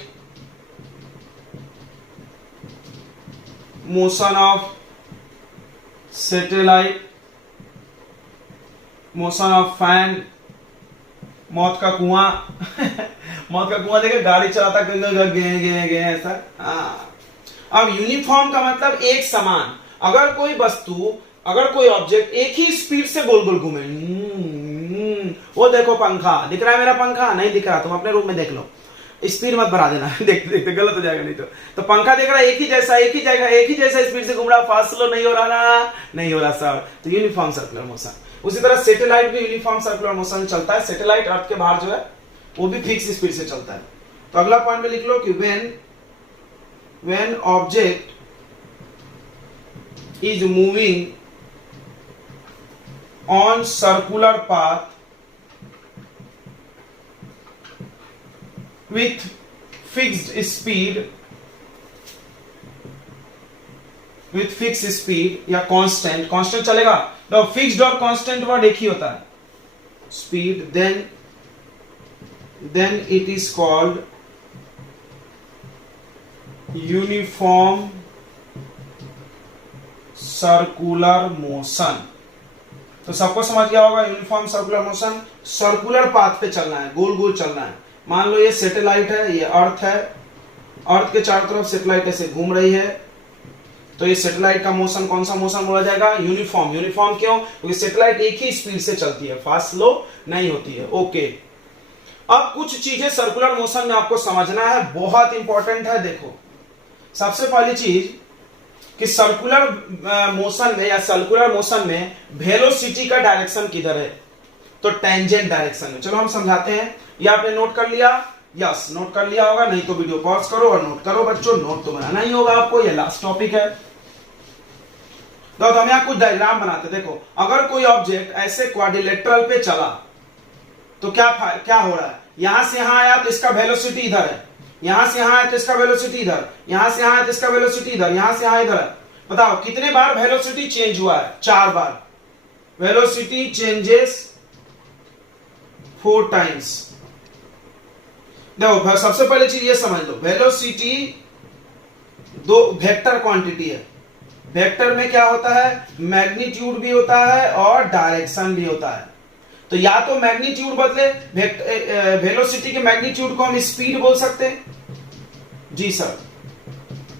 motion of satellite, motion of fan, मौत का कुआं। मौत का कुआं देखे गाड़ी चलाता गे ऐसा। हाँ, अब यूनिफॉर्म का मतलब एक समान। अगर कोई वस्तु, अगर कोई ऑब्जेक्ट एक ही स्पीड से गोल गोल घूमे, वो देखो पंखा दिख रहा है, मेरा पंखा नहीं दिख रहा, तुम अपने रूम में देख लो, स्पीड मत बढ़ा देना। देखते देखते गलत हो जाएगा नहीं तो पंखा देख रहा है एक ही जैसा, एक ही जगह, एक ही जैसा स्पीड से घूम रहा, फास्ट स्लो नहीं हो रहा ना, नहीं हो रहा सर। तो यूनिफॉर्म सर्कुलर मोशन। उसी तरह सैटेलाइट भी यूनिफॉर्म सर्कुलर मोशन चलता है। सैटेलाइट अर्थ के बाहर जो है वो भी फिक्स स्पीड से चलता है। तो अगला पॉइंट में लिख लो कि when object is moving on circular path with fixed speed या कांस्टेंट चलेगा। तो फिक्स्ड और कांस्टेंट वर्ड एक ही होता है, speed, then it is called uniform circular motion. तो सबको समझ गया होगा uniform circular motion. Circular path पे चलना है, गोल गोल चलना है। मान लो ये सैटेलाइट है, ये अर्थ है, अर्थ के चारों तरफ सैटेलाइट ऐसे घूम रही है, तो ये सैटेलाइट का मोशन कौन सा मोशन बोला जाएगा? यूनिफॉर्म। यूनिफॉर्म क्यों? क्योंकि सैटेलाइट एक ही स्पीड से चलती है, फास्ट स्लो नहीं होती है। ओके, अब कुछ चीजें सर्कुलर मोशन में आपको समझना है, बहुत इंपॉर्टेंट है। देखो सबसे पहली चीज कि सर्कुलर मोशन में या सर्कुलर मोशन में वेलोसिटी का डायरेक्शन किधर है? तो टेंजेंट डायरेक्शन में। चलो हम समझाते हैं। ये आपने नोट कर लिया? यस, नोट कर लिया होगा, नहीं तो वीडियो पॉज करो और नोट करो बच्चों, नोट तो बनाना ही होगा आपको, ये लास्ट टॉपिक है। तो हम यहाँ कुछ डायग्राम बनाते। देखो अगर कोई ऑब्जेक्ट ऐसे क्वाड्रिलेटरल पे चला तो क्या हो रहा है? यहां से यहां आया तो इसका वेलोसिटी इधर है, यहां से यहां आया तो इसका वेलोसिटी इधर, यहां से यहां आया तो इसका वेलोसिटी इधर, यहां से यहां इधर है। बताओ कितने बार वेलोसिटी चेंज हुआ है? 4 बार। Velocity changes 4 times. देखो सबसे पहले चीज ये समझ लो, वेलोसिटी दो वेक्टर क्वांटिटी है। वेक्टर में क्या होता है? मैग्नीट्यूड भी होता है और डायरेक्शन भी होता है। तो या तो मैग्नीट्यूड बदले, वेलोसिटी के मैग्नीट्यूड को हम स्पीड बोल सकते हैं। जी सर,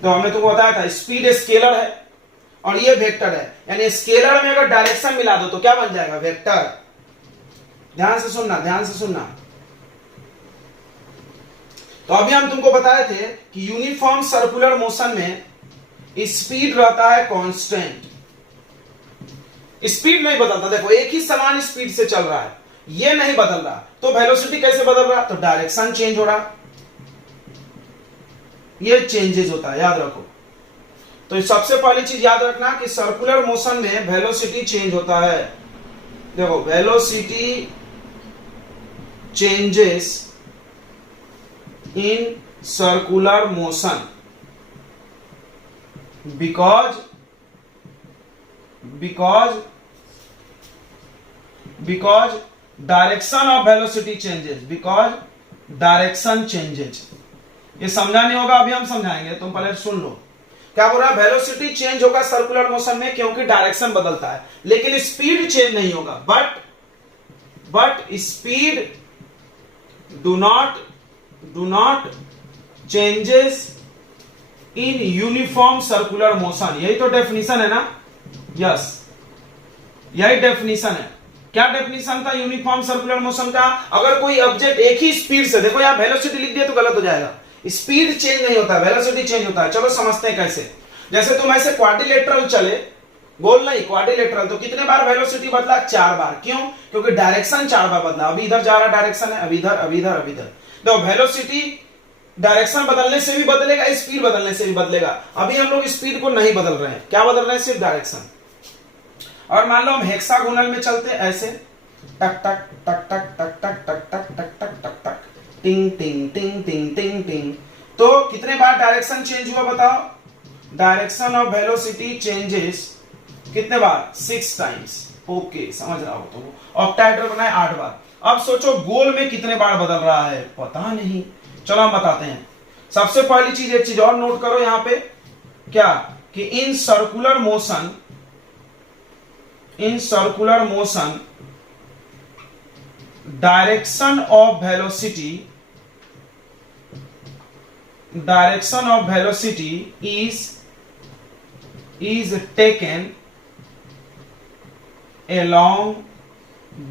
तो हमने तुमको बताया था स्पीड स्केलर है और ये वेक्टर है, यानी स्केलर में अगर डायरेक्शन मिला दो तो क्या बन जाएगा? वेक्टर। ध्यान से सुनना, ध्यान से सुनना। तो अभी हम तुमको बताए थे कि यूनिफॉर्म सर्कुलर मोशन में स्पीड रहता है कांस्टेंट, स्पीड नहीं बदलता। देखो एक ही समान स्पीड से चल रहा है, ये नहीं बदल रहा, तो वेलोसिटी कैसे बदल रहा? तो डायरेक्शन चेंज हो रहा। ये चेंजेस होता है, याद रखो। तो सबसे पहली चीज याद रखना कि सर्कुलर मोशन में वेलोसिटी चेंज होता है। देखो, velocity changes in circular motion because direction of velocity changes, because direction changes। ये समझा नहीं होगा, अभी हम समझाएंगे, तुम पहले सुन लो। क्या बोल रहा है? वेलोसिटी चेंज होगा सर्कुलर मोशन में क्योंकि डायरेक्शन बदलता है, लेकिन स्पीड चेंज नहीं होगा। But speed do not changes in uniform circular motion. यही तो डेफिनेशन है ना? यस, यही डेफिनेशन है। क्या डेफिनेशन था यूनिफॉर्म सर्कुलर मोशन का? अगर कोई ऑब्जेक्ट एक ही स्पीड से, देखो यहां वेलोसिटी लिख दिया तो गलत हो जाएगा, स्पीड चेंज नहीं होता, वेलोसिटी चेंज होता है। चलो समझते हैं कैसे। जैसे तुम ऐसे क्वाड्रिलेटरल चले, गोल नहीं क्वाड्रिलेटरल, तो कितने बार वेलोसिटी बदला? 4 बार। क्यों? क्योंकि डायरेक्शन 4 बार बदला। अभी इधर जा रहा डायरेक्शन है, अभी इधर, अभी इधर, अभी इधर। तो वेलोसिटी डायरेक्शन बदलने से भी बदलेगा, स्पीड बदलने से भी बदलेगा। अभी हम लोग स्पीड को नहीं बदल रहे हैं, क्या बदल रहे हैं? सिर्फ डायरेक्शन। और मान लो हम हेक्सागोनल में चलते ऐसे, टक टक टक टक टक टक टक टक टक टक टक टक, टिंग टिंग टिंग टिंग टिंग टिंग। तो कितने बार डायरेक्शन चेंज हुआ बताओ? डायरेक्शन ऑफ वेलोसिटी चेंजेस कितने बार? 6 टाइम्स। ओके, समझ रहा हो तो ऑक्टाहेड्रल बनाए 8 बार। अब सोचो गोल में कितने बार बदल रहा है? पता नहीं। चलो हम बताते हैं। सबसे पहली चीज, एक चीज और नोट करो यहां पे, क्या कि इन circular motion direction of velocity is taken along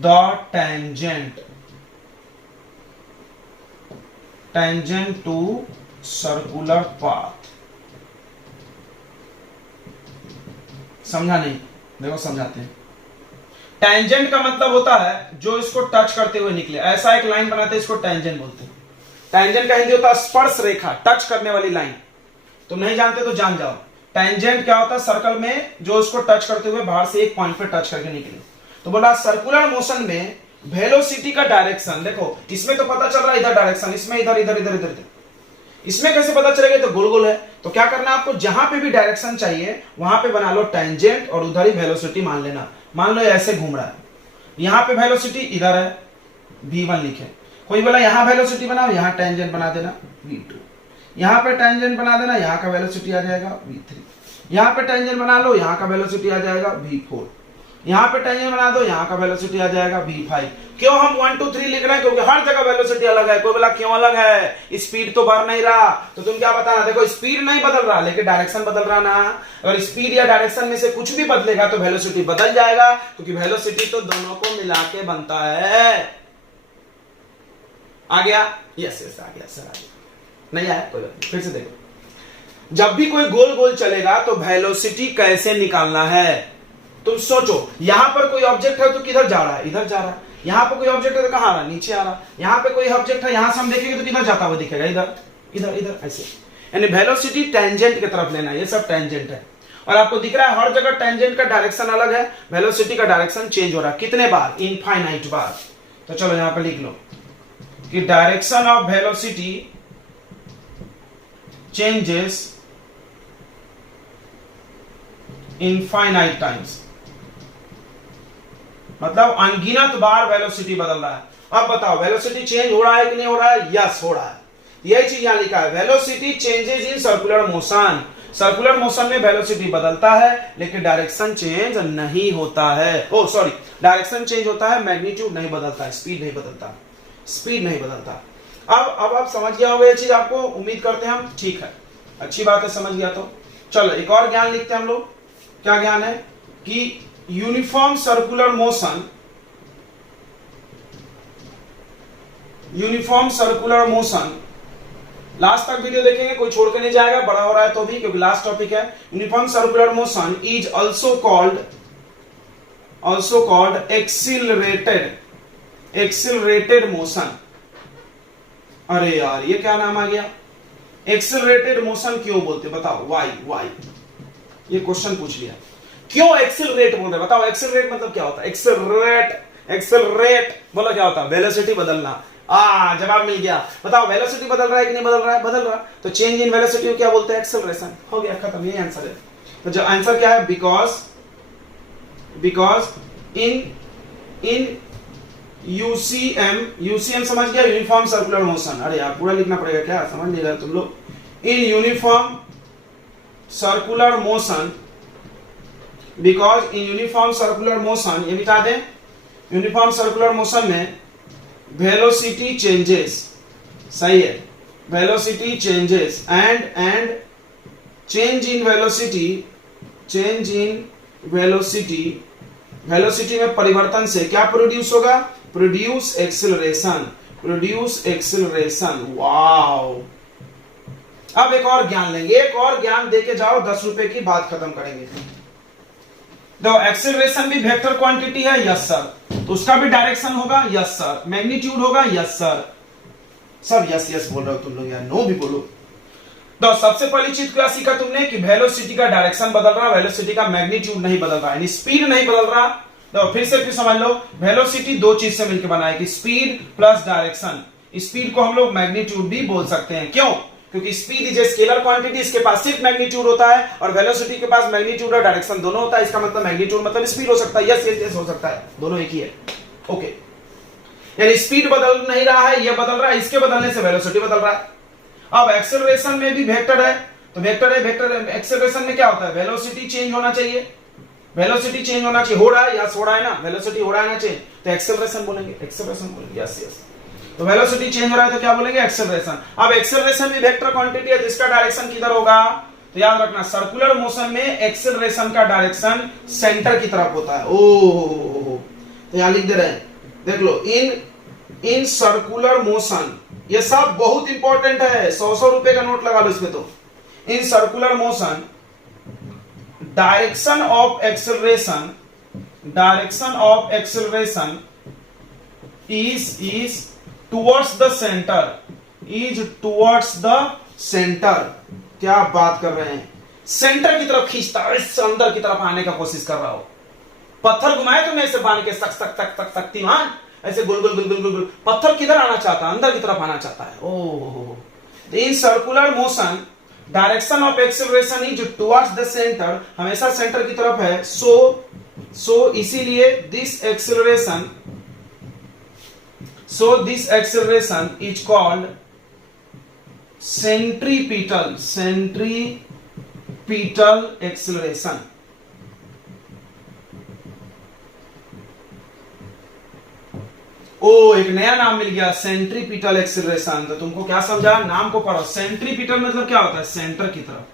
the tangent to circular path। समझा नहीं? देखो समझाते हैं। टेंजेंट का मतलब होता है जो इसको टच करते हुए निकले। ऐसा एक लाइन बनाते हैं, इसको टेंजेंट बोलते हैं। टेंजेंट का हिंदी होता है स्पर्श रेखा, टच करने वाली लाइन। तुम नहीं जानते तो जान जाओ। टेंजेंट क्या होता है? सर्कल में जो इसको टच करते हुए बाहर से एक पॉइंट पे टच करके निकले। तो बोला सर्कुलर मोशन में वेलोसिटी का डायरेक्शन, देखो इसमें तो पता चल रहा है इधर डायरेक्शन, इसमें इधर इधर इधर इधर, इसमें कैसे पता चलेगा? तो गोल गोल है। तो क्या करना है आपको? जहां पे भी डायरेक्शन चाहिए वहां पे बना लो टेंजेंट और उधर ही वेलोसिटी मान लेना। मान लो ऐसे घूम रहा है, यहां पे वेलोसिटी इधर है, v1 लिखे। कोई बोला यहां वेलोसिटी बनाओ, यहां टेंजेंट बना देना v2, यहां पे टेंजेंट बना देना, यहां का वेलोसिटी आ जाएगा v3, यहां पे टेंजेंट बना लो, यहां का वेलोसिटी आ जाएगा v4, यहां पे टेंजेंट बना दो, यहां का वेलोसिटी आ जाएगा v5। क्यों हम 1 2 3 लिख रहे हैं? क्योंकि हर जगह वेलोसिटी अलग है। कोई बोला क्यों अलग है? स्पीड तो बढ़ नहीं रहा। तो तुम क्या बताना? देखो स्पीड नहीं बदल रहा लेकिन डायरेक्शन बदल रहा ना। अगर स्पीड या डायरेक्शन में से कुछ भी बदलेगा तो वेलोसिटी बदल जाएगा, क्योंकि वेलोसिटी तो दोनों को मिला के बनता है। आ गया? यस यस, आ गया सर, आ गया। नहीं आया? कोई बात नहीं, फिर से देखो। जब भी कोई गोल गोल चलेगा तो वेलोसिटी कैसे निकालना है? तुम सोचो, यहां पर कोई ऑब्जेक्ट है तो किधर जा रहा है? इधर जा रहा है। यहां पर कोई ऑब्जेक्ट है तो कहां आ रहा है? नीचे आ रहा है। यहां पे कोई ऑब्जेक्ट है, यहां से हम देखेंगे तो किधर जाता हुआ दिखेगा? इधर इधर इधर, ऐसे। यानी वेलोसिटी टेंजेंट की तरफ लेना, ये सब टेंजेंट है। और आपको दिख रहा है हर जगह टेंजेंट का डायरेक्शन अलग है, वेलोसिटी का डायरेक्शन चेंज हो रहा है। कितने बार? इनफाइनाइट बार। तो चलो यहां पर लिख लो कि direction of velocity changes infinite times, मतलब अनगिनत बार वेलोसिटी बदल रहा है। अब बताओ वेलोसिटी चेंज हो रहा है कि नहीं हो रहा है? यस, हो रहा है। यही चीज यहां लिखा है, velocity changes in circular motion. Circular motion में वेलोसिटी बदलता है लेकिन डायरेक्शन चेंज नहीं होता है। ओ सॉरी, डायरेक्शन चेंज होता है, मैग्नीट्यूड नहीं बदलता है, स्पीड नहीं बदलता, स्पीड नहीं बदलता। अब आप समझ गया होगा ये चीज, आपको उम्मीद करते हैं हम। ठीक है, अच्छी बात है, समझ गया तो। चलो एक और ज्ञान लिखते हैं हम लोग। क्या ज्ञान है? कि यूनिफॉर्म सर्कुलर मोशन, लास्ट तक वीडियो देखेंगे, कोई छोड़ के नहीं जाएगा, बड़ा हो रहा है तो भी, क्योंकि लास्ट टॉपिक है। Uniform circular motion is also called accelerated motion. अरे यार ये क्या नाम आ गया? एक्सेलरेटेड मोशन क्यों बोलते, बताओ वाई वाई, ये क्वेश्चन पूछ लिया, क्यों एक्सेलरेट बोल रहे, बताओ एक्सेलरेट मतलब क्या होता है, एक्सेलरेट एक्सेलरेट बोलो क्या होता है, वेलोसिटी बदलना। जवाब मिल गया, बताओ वेलोसिटी बदल रहा है कि नहीं बदल रहा है, बदल रहा है, तो चेंज इन वेलोसिटी को क्या बोलते हैं, एक्सेलरेशन, हो गया खत्म, ये आंसर है। तो जो आंसर क्या है, बिकॉज इन यूसीएम समझ गया, यूनिफॉर्म सर्कुलर मोशन, अरे यार पूरा लिखना पड़ेगा क्या, समझ नहीं रहे तुम लोग, in uniform circular motion, because in uniform circular motion, ये मिटा दें, यूनिफॉर्म सर्कुलर मोशन में वेलोसिटी चेंजेस, सही है, velocity changes and change in velocity, velocity में परिवर्तन से क्या प्रोड्यूस होगा, प्रोड्यूस एक्सेलरेशन, वाओ। अब एक और ज्ञान लेंगे, एक और ज्ञान देके जाओ, 10 रुपए की बात खत्म करेंगे। तो एक्सेलरेशन भी वेक्टर क्वांटिटी है, यस सर, तो उसका भी डायरेक्शन होगा, यस सर, मैग्नीट्यूड होगा, यस सर, सब यस यस बोल रहे हो तुम लोग यार, नो भी बोलो। तो सबसे पहली चीज क्या सीखा तुमने कि वेलोसिटी का डायरेक्शन बदल रहा, वेलोसिटी का मैग्नीट्यूड नहीं बदल रहा, यानी स्पीड नहीं बदल रहा। तो फिर से समझ लो, वेलोसिटी दो चीज से मिलकर बना है कि स्पीड प्लस डायरेक्शन। स्पीड को हम लोग मैग्नीट्यूड भी बोल सकते हैं, क्यों, क्योंकि speed is a scalar quantity, इसके पास सिर्फ मैग्नीट्यूड होता है, और वेलोसिटी के पास मैग्नीट्यूड और डायरेक्शन दोनों होता है, इसका मतलब मैग्नीट्यूड मतलब स्पीड हो सकता है, यस यस यस हो सकता है, दोनों एक ही है, ओके। यानी स्पीड बदल नहीं रहा है, यह बदल रहा है, इसके बदलने से वेलोसिटी बदल रहा है। अब एक्सेलरेशन में भी वेक्टर है, तो वेक्टर है, वेक्टर एक्सेलरेशन में क्या होता है, वेलोसिटी चेंज होना चाहिए, वेलोसिटी चेंज होना चाहिए, हो रहा है, यस हो रहा है ना, वेलोसिटी हो रहा है ना चेंज, तो एक्सेलरेशन बोलेंगे, एक्सेलरेशन बोलेंगे, यस यस। तो वेलोसिटी चेंज हो रहा है तो क्या बोलेंगे, एक्सेलरेशन। अब एक्सेलरेशन भी वेक्टर क्वांटिटी है, तो इसका डायरेक्शन किधर होगा, तो याद रखना सर्कुलर मोशन में एक्सेलरेशन का डायरेक्शन सेंटर की तरफ होता है। ओह, तो यहां लिख दे रहे हैं, देख लो, इन सर्कुलर मोशन, ये सब बहुत इंपॉर्टेंट है, 100 रुपए का नोट लगा लो इसमें। तो इन circular motion direction of acceleration is towards the center, is towards the center। क्या बात कर रहे हैं, सेंटर की तरफ खींचता है, इससे अंदर की तरफ आने का कोशिश कर रहा हो। पत्थर घुमाए तुमने ऐसे बांध के, सक सक तक तक शक्तिमान, ऐसे गुल गुल गुल गुल गुल गुल, पत्थर किधर आना चाहता है, अंदर की तरफ आना चाहता है। Oh, in circular motion direction of acceleration is towards the centre, हमेशा सेंटर की तरफ है। सो इसीलिए this acceleration is called centripetal acceleration. Oh, एक नया नाम मिल गया, सेंट्रीपिटल एक्सेलरेशन। तो तुमको क्या समझा, नाम को पढ़ो। सेंट्रीपिटल मतलब क्या होता है, सेंटर की तरफ।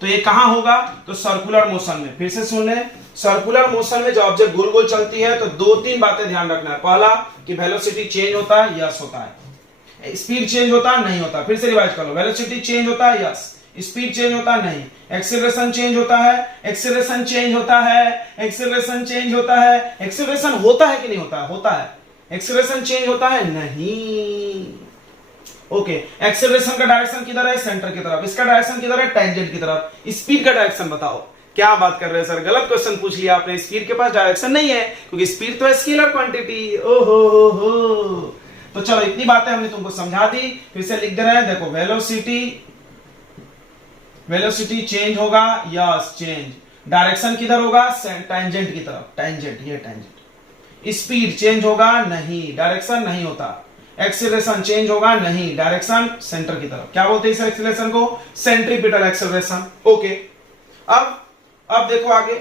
तो ये कहां होगा, तो सर्कुलर मोशन में। फिर से सुन ले, सर्कुलर मोशन में जो ऑब्जेक्ट गोल गोल चलती है, तो 2-3 बातें ध्यान रखना है। पहला कि वेलोसिटी चेंज होता है, यस होता है। स्पीड चेंज होता है, नहीं होता। फिर से रिवाइज कर लो, वेलोसिटी चेंज होता है, यस। स्पीड चेंज होता है, नहीं। एक्सेलरेशन चेंज होता है, एक्सेलरेशन चेंज होता है, एक्सेलरेशन चेंज होता है। एक्सेलरेशन होता है कि नहीं होता है, होता है। एक्सेलरेशन चेंज होता है, नहीं। ओके, एक्सेलरेशन का डायरेक्शन किधर है, सेंटर की तरफ। इसका डायरेक्शन किधर है, टेंजेंट की तरफ। स्पीड का डायरेक्शन बताओ। क्या बात कर रहे हैं सर, गलत क्वेश्चन पूछ लिया आपने। स्पीड के पास डायरेक्शन नहीं है, क्योंकि स्पीड तो है स्केलर क्वांटिटी। ओहो हो। तो चलो, इतनी बातें हमने तुमको समझा दी। फिर से लिख दे रहे हैं, देखो, वेलोसिटी चेंज होगा, यस चेंज। डायरेक्शन किधर होगा, टेंजेंट की तरफ, टेंजेंट, ये टेंजेंट। स्पीड चेंज होगा, नहीं, डायरेक्शन नहीं होता। एक्सेलरेशन चेंज होगा, नहीं, डायरेक्शन सेंटर की तरफ। क्या बोलते हैं इस एक्सेलरेशन को, सेंट्रीपिटल एक्सेलरेशन। ओके, अब देखो आगे।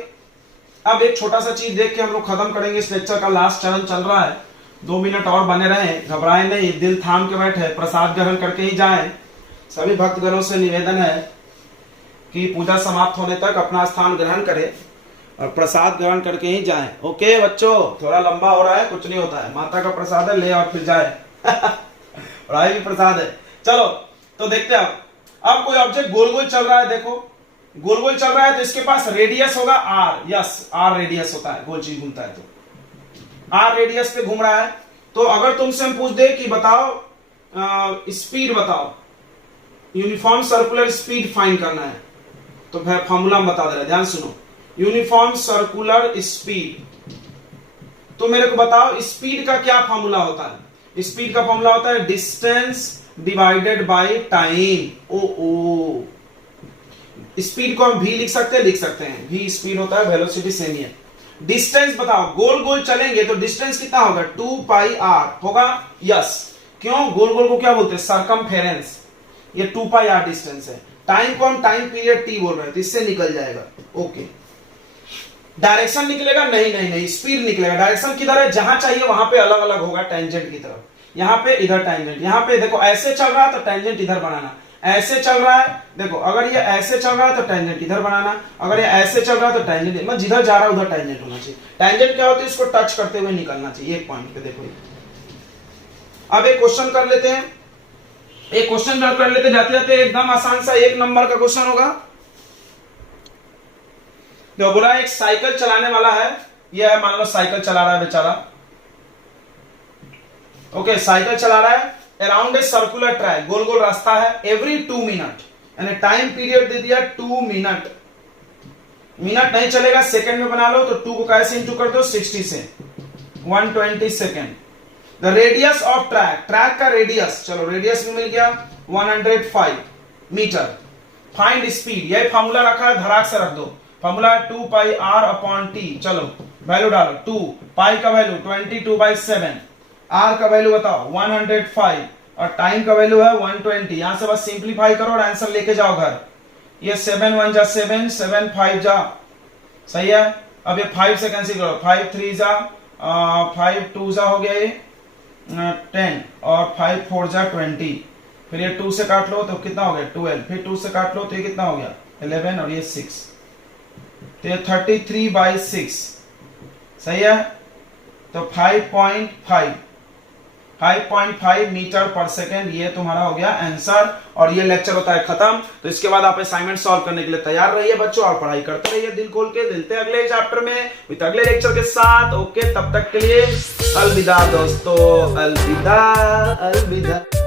अब एक छोटा सा चीज देख के हम लोग खत्म करेंगे इस लेक्चर का। लास्ट चरण चल रहा है, 2 मिनट और बने रहे, घबराए नहीं, दिल थाम के बैठे, प्रसाद ग्रहण करके ही जाएं। सभी भक्तगणों से निवेदन है कि पूजा समाप्त होने तक अपना स्थान ग्रहण करें और प्रसाद ग्रहण करके ही जाएं। ओके बच्चों, थोड़ा लंबा हो रहा है, कुछ नहीं होता है, माता का प्रसाद है, ले और फिर जाए। पढ़ाई भी प्रसाद है। चलो, तो देखते हैं अब कोई ऑब्जेक्ट गोल गोल चल रहा है, देखो गोल गोल चल रहा है, तो इसके पास रेडियस होगा आर। यस, आर रेडियस होता है, गोल चीज घूमता है तो आर रेडियस पे घूम रहा है। तो अगर तुमसे हम पूछ दे कि बताओ स्पीड बताओ, यूनिफॉर्म सर्कुलर स्पीड फाइंड करना है, तो फॉर्मूला हम बता दे रहे हैं, ध्यान सुनो। यूनिफॉर्म सर्कुलर स्पीड, तो मेरे को बताओ स्पीड का क्या फॉर्मूला होता है। स्पीड का फॉर्मूला होता है डिस्टेंस डिवाइडेड बाय टाइम। ओ स्पीड को हम v लिख सकते हैं, v स्पीड होता है, वेलोसिटी सेम ही है। डिस्टेंस बताओ, गोल गोल चलेंगे तो डिस्टेंस कितना होगा, 2 पाई r होगा। यस, क्यों, गोल गोल को क्या बोलते हैं, सर्कमफेरेंस, ये 2 पाई r डिस्टेंस है। टाइम को हम टाइम पीरियड t बोल रहे हैं, तो इससे निकल जाएगा। ओके, डायरेक्शन निकलेगा, नहीं स्पीड निकलेगा। डायरेक्शन किधर है, जहां चाहिए वहां पे अलग अलग होगा, टेंजेंट की तरफ। यहाँ पे इधर टेंजेंट, यहाँ पे देखो ऐसे चल रहा है तो टेंजेंट इधर बनाना, ऐसे चल रहा है, देखो अगर ये ऐसे चल रहा है तो टेंजेंट इधर बनाना, अगर ये ऐसे चल रहा है तो टेंजेंट, मतलब जिधर जा रहा है उधर टेंजेंट होना चाहिए। टेंजेंट क्या होता है, इसको टच करते हुए निकलना चाहिए एक पॉइंट पे। देखो अब एक क्वेश्चन कर लेते हैं, एक क्वेश्चन कर लेते जाते जाते, एकदम आसान सा 1 नंबर का क्वेश्चन होगा। जो बोला एक साइकिल चलाने वाला है, ये है, मान लो साइकिल चला रहा है बेचारा। ओके, साइकिल चला रहा है अराउंड ए सर्कुलर ट्रैक, गोल गोल रास्ता है, एवरी 2 मिनट, यानी टाइम पीरियड दे दिया 2 मिनट। मिनट नहीं चलेगा, सेकंड में बना लो, तो 2 को कैसे इंटू कर दो, 60 से 120 second. The radius of track, track का रेडियस, चलो रेडियस भी मिल गया 105 मीटर। फाइंड स्पीड, यही फॉर्मूला रखा है, धड़ाक से रख दो। फॉर्मूला 2 पाई r अपॉन t, चलो वैल्यू डालो, 2 पाई का वैल्यू 22/7, r का वैल्यू बताओ 105 और टाइम का वैल्यू है 120। यहां से बस सिंपलीफाई करो और आंसर लेके जाओ घर। ये 7 1 जा 7, 7 5 जा, सही है। अब ये 5 से कैंसिल करो, 5 3 जा 5 2 जा हो गया ये 10 और 5 4 जा 20, फिर ये 2 से काट लो तो कितना हो गया 12, फिर 2 से काट लो तो ये कितना हो गया 11 और ये 6, तो ये 33/6, सही है। तो 5.5 मीटर पर सेकेंड, ये तुम्हारा हो गया आंसर। और ये लेक्चर होता है खत्म। तो इसके बाद आप असाइनमेंट सॉल्व करने के लिए तैयार रहिए बच्चों, और पढ़ाई करते रहिए दिल खोल के। मिलते हैं अगले चैप्टर में विद अगले लेक्चर के साथ। ओके, तब तक के लिए अलविदा दोस्तों, अलविदा अलविदा।